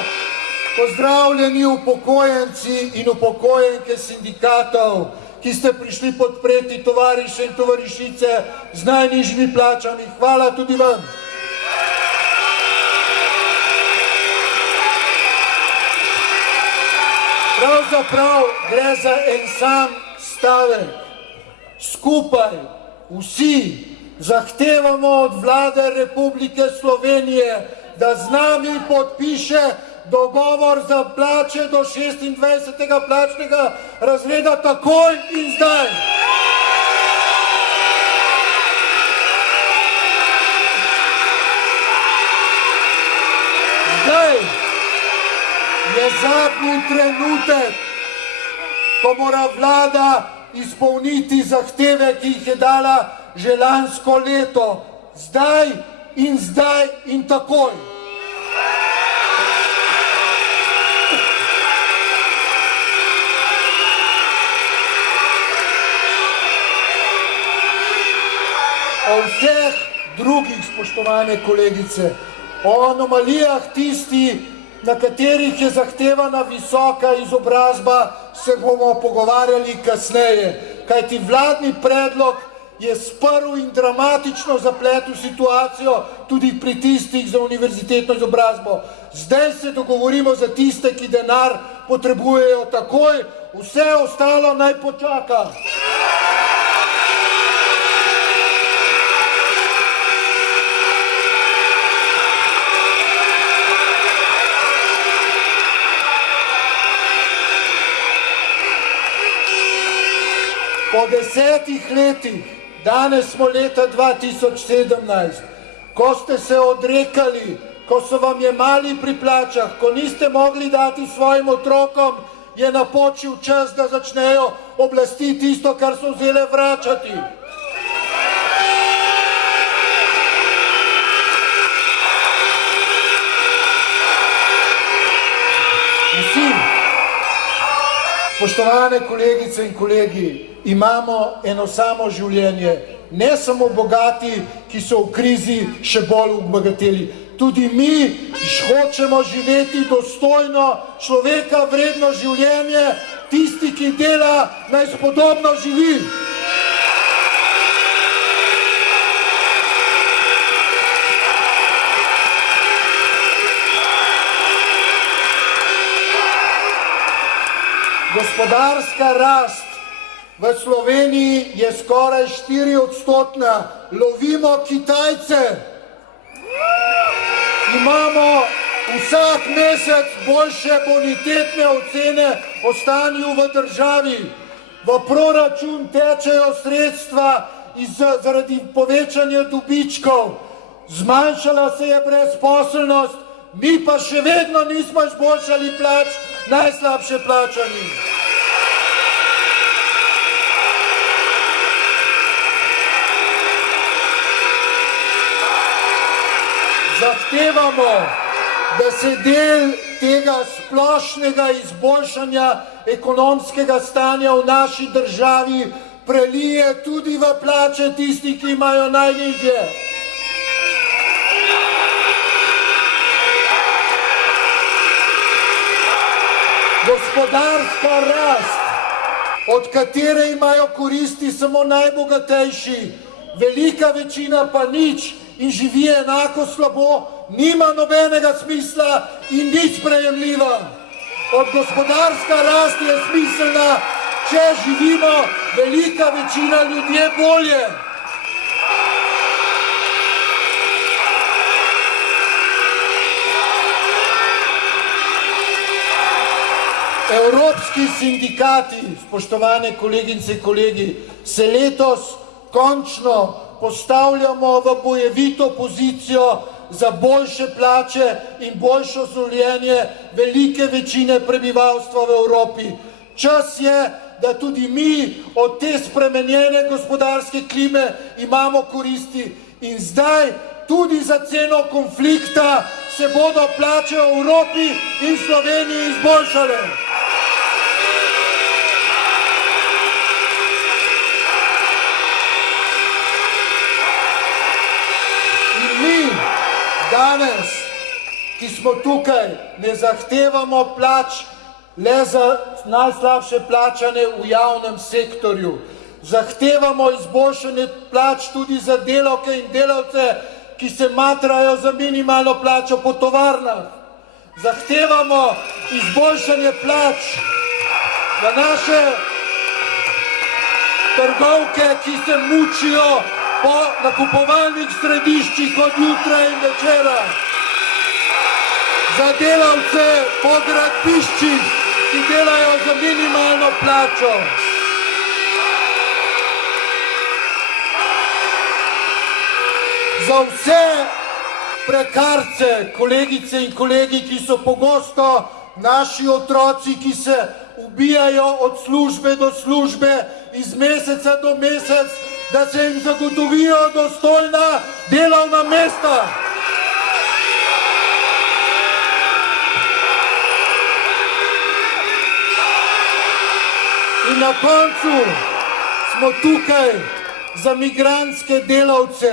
pozdravljeni upokojenci in upokojenke sindikatov, ki ste prišli podpreti tovariše in tovarišice z najnižjimi plačami. Hvala tudi vam. Pravzaprav gre za en sam stavek. Skupaj vsi zahtevamo od vlade Republike Slovenije, da z nami podpiše dogovor za plače do 26. plačnega razreda takoj in zdaj. Zdaj je zadnji trenutek, ko mora vlada izpolniti zahteve, ki jih je dala že lansko leto. Zdaj in takoj. O vseh drugih, spoštovane kolegice, o anomalijah tisti, na katerih je zahtevana visoka izobrazba, se bomo pogovarjali kasneje, kajti vladni predlog je sprl in dramatično zapletel situacijo tudi pri tistih za univerzitetno izobrazbo. Zdaj se dogovorimo za tiste, ki denar potrebujejo takoj, vse ostalo naj počaka. Po 10 letih, danes smo leta 2017, ko ste se odrekali, ko so vam jemali pri plačah, ko niste mogli dati svojim otrokom, je napočil čas, da začnejo oblasti tisto, kar so vzele, vračati. Vsi, spoštovane kolegice in kolegi, imamo eno samo življenje, ne samo bogati, ki so v krizi še bolj obogateli. Tudi mi hočemo živeti dostojno, človeka vredno življenje, tisti, ki dela, naj spodobno živi. Gospodarska rast v Sloveniji je skoraj 4-odstotna. Lovimo Kitajce. Imamo vsak mesec boljše bonitetne ocene o stanju v državi. V proračun tečejo sredstva zaradi povečanja dobičkov. Zmanjšala se je brezposelnost, mi pa še vedno nismo izboljšali plač najslabše plačanim. Zahtevamo, da se del tega splošnega izboljšanja ekonomskega stanja v naši državi prelije tudi v plače tistih, ki imajo najnižje. Gospodarska rast, od katere imajo koristi samo najbogatejši, velika večina pa nič in živi enako slabo, nima nobenega smisla in ni sprejemljiva. Gospodarska rast je smiselna, če živimo velika večina ljudje bolje. Evropski sindikati, spoštovane kolegice in kolegi, se letos končno postavljamo v bojevito pozicijo za boljše plače in boljšo življenje velike večine prebivalstva v Evropi. Čas je, da tudi mi od te spremenjene gospodarske klime imamo koristi in zdaj tudi za ceno konflikta se bodo plače v Evropi in Sloveniji izboljšale. Danes, ki smo tukaj, ne zahtevamo plač le za najslabše plačane v javnem sektorju. Zahtevamo izboljšanje plač tudi za delavke in delavce, ki se matrajo za minimalno plačo po tovarnah. Zahtevamo izboljšanje plač za naše trgovke, ki se mučijo po nakupovalnih središčih od jutra in večera. Za delavce po gradbiščih, ki delajo za minimalno plačo. Za vse prekarce, kolegice in kolegi, ki so pogosto naši otroci, ki se ubijajo od službe do službe, iz meseca do mesec, da se jim zagotovijo dostojna delovna mesta. In na koncu smo tukaj za migrantske delavce,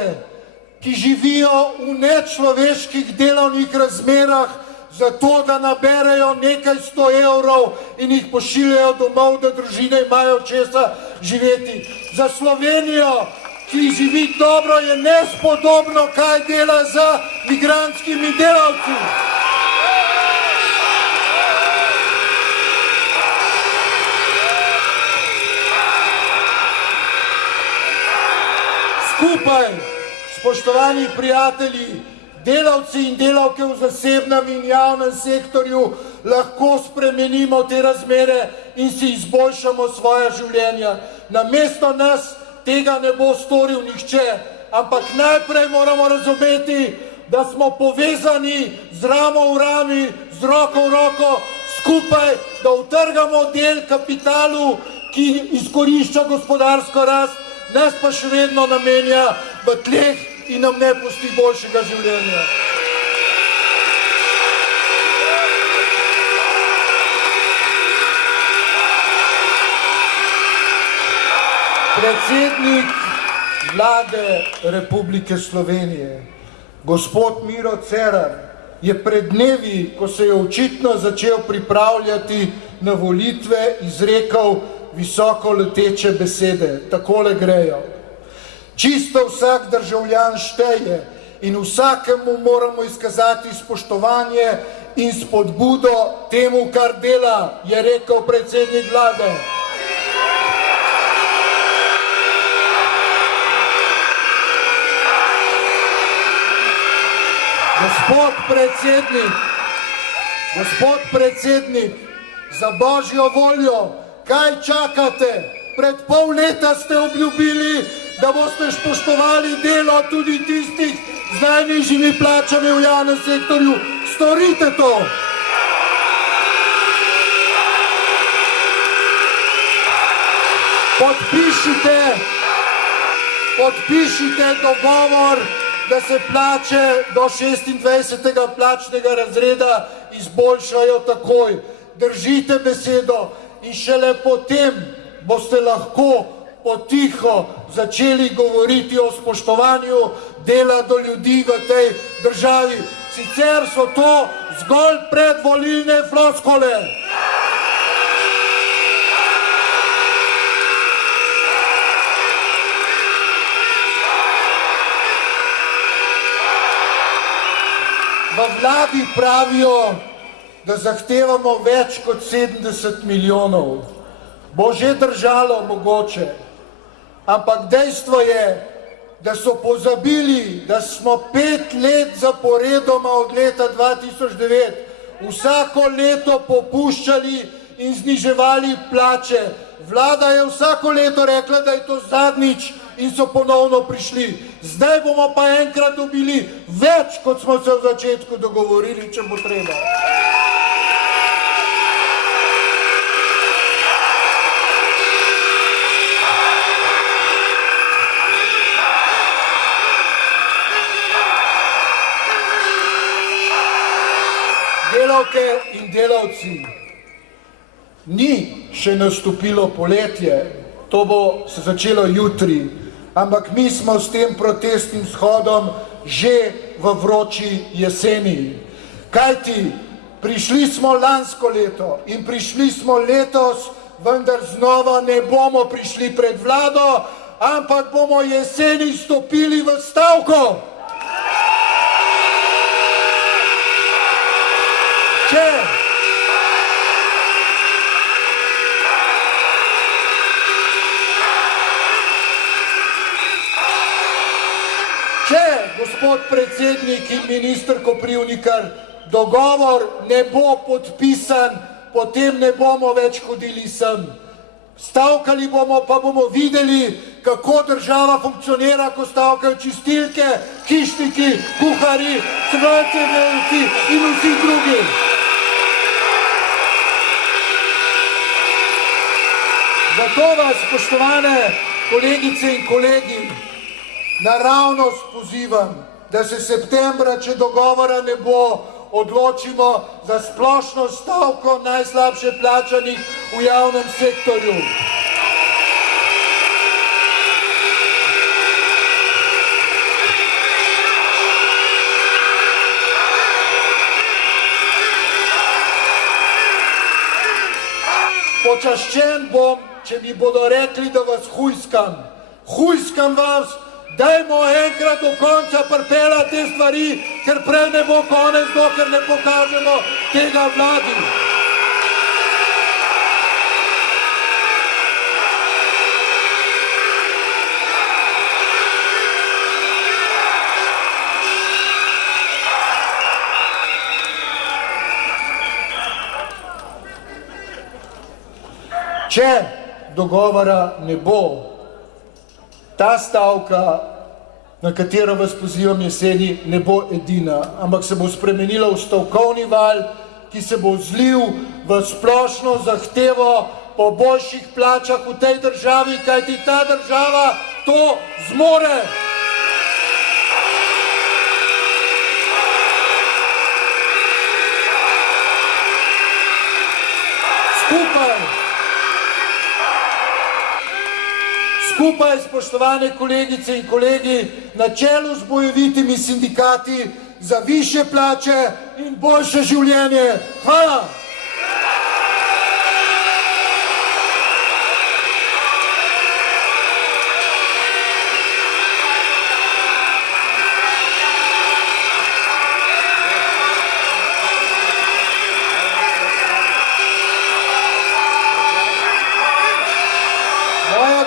ki živijo v nečloveških delovnih razmerah, zato da naberejo nekaj 100 evrov in jih pošiljajo domov, da družine imajo česa živeti. Za Slovenijo, ki živi dobro, je nespodobno, kaj dela z migrantskimi delavci. Skupaj, spoštovani prijatelji, delavci in delavke v zasebnem in javnem sektorju lahko spremenimo te razmere in si izboljšamo svoja življenja. Namesto nas tega ne bo storil nihče, ampak najprej moramo razumeti, da smo povezani z ramo v rami, z roko v roko, skupaj, da utrgamo del kapitalu, ki izkorišča gospodarsko rast, nas pa še vedno namenja v tleh in nam ne pusti boljšega življenja. Predsednik Vlade Republike Slovenije, gospod Miro Cerar, je pred dnevi, ko se je očitno začel pripravljati na volitve, izrekel visoko leteče besede. Takole grejo. Čisto vsak državljan šteje in vsakemu moramo izkazati spoštovanje in spodbudo temu, kar dela, je rekel predsednik Vlade. Gospod predsednik, za božjo voljo, kaj čakate? Pred pol leta ste obljubili, da boste spoštovali delo tudi tistih z najnižjimi plačami v javnem sektorju. Storite to! Podpišite dogovor, da se plače do 26. plačnega razreda izboljšajo takoj. Držite besedo in šele potem boste lahko potiho začeli govoriti o spoštovanju dela do ljudi v tej državi. Sicer so to zgolj predvolilne floskole. V vladi pravijo, da zahtevamo več kot 70 milijonov. Bo že držalo mogoče, ampak dejstvo je, da so pozabili, da smo 5 let zaporedoma od leta 2009 vsako leto popuščali in zniževali plače. Vlada je vsako leto rekla, da je to zadnjič in so ponovno prišli. Zdaj bomo pa enkrat dobili več, kot smo se v začetku dogovorili, če bo treba. Delavke in delavci, ni še nastopilo poletje, to bo se začelo jutri, ampak mi smo s tem protestnim shodom že v vroči jeseni. Kajti prišli smo lansko leto in prišli smo letos, vendar znova ne bomo prišli pred vlado, ampak bomo jeseni stopili v stavko. Če, gospod predsednik in minister Koprivnikar, dogovor ne bo podpisan, potem ne bomo več hodili sem. Stavkali bomo, pa bomo videli, kako država funkcionira, ko stavkajo čistilke, hišniki, kuhari, svojci in vsi drugi. Zato vas, spoštovane kolegice in kolegi, naravnost pozivam, da se septembra, če dogovora ne bo, odločimo za splošno stavko najslabše plačanih v javnem sektorju. Počaščen bom, če mi bodo rekli, da vas hujskam. Hujskam vas, dajmo enkrat do konca pripeljati te stvari, ker prej ne bo konec, dokler ne pokažemo tega vladi. Če dogovora ne bo, ta stavka na katero vas pozivam jeseni, ne bo edina, ampak se bo spremenila v stavkovni val, ki se bo zlil v splošno zahtevo po boljših plačah v tej državi, kajti ta država to zmore. Skupaj, spoštovane kolegice in kolegi, na čelu z bojevitimi sindikati za višje plače in boljše življenje. Hvala!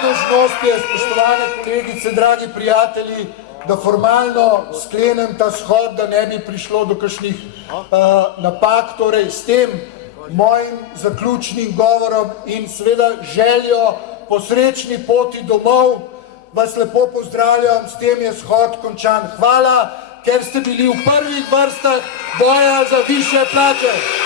Dolžnost je, spoštovane kolegice, dragi prijatelji, da formalno sklenem ta shod, da ne bi prišlo do kakšnih napak. Torej, s tem mojim zaključnim govorom in seveda željo po srečni poti domov vas lepo pozdravljam, s tem je shod končan. Hvala, ker ste bili v prvih vrstah boja za višje plače.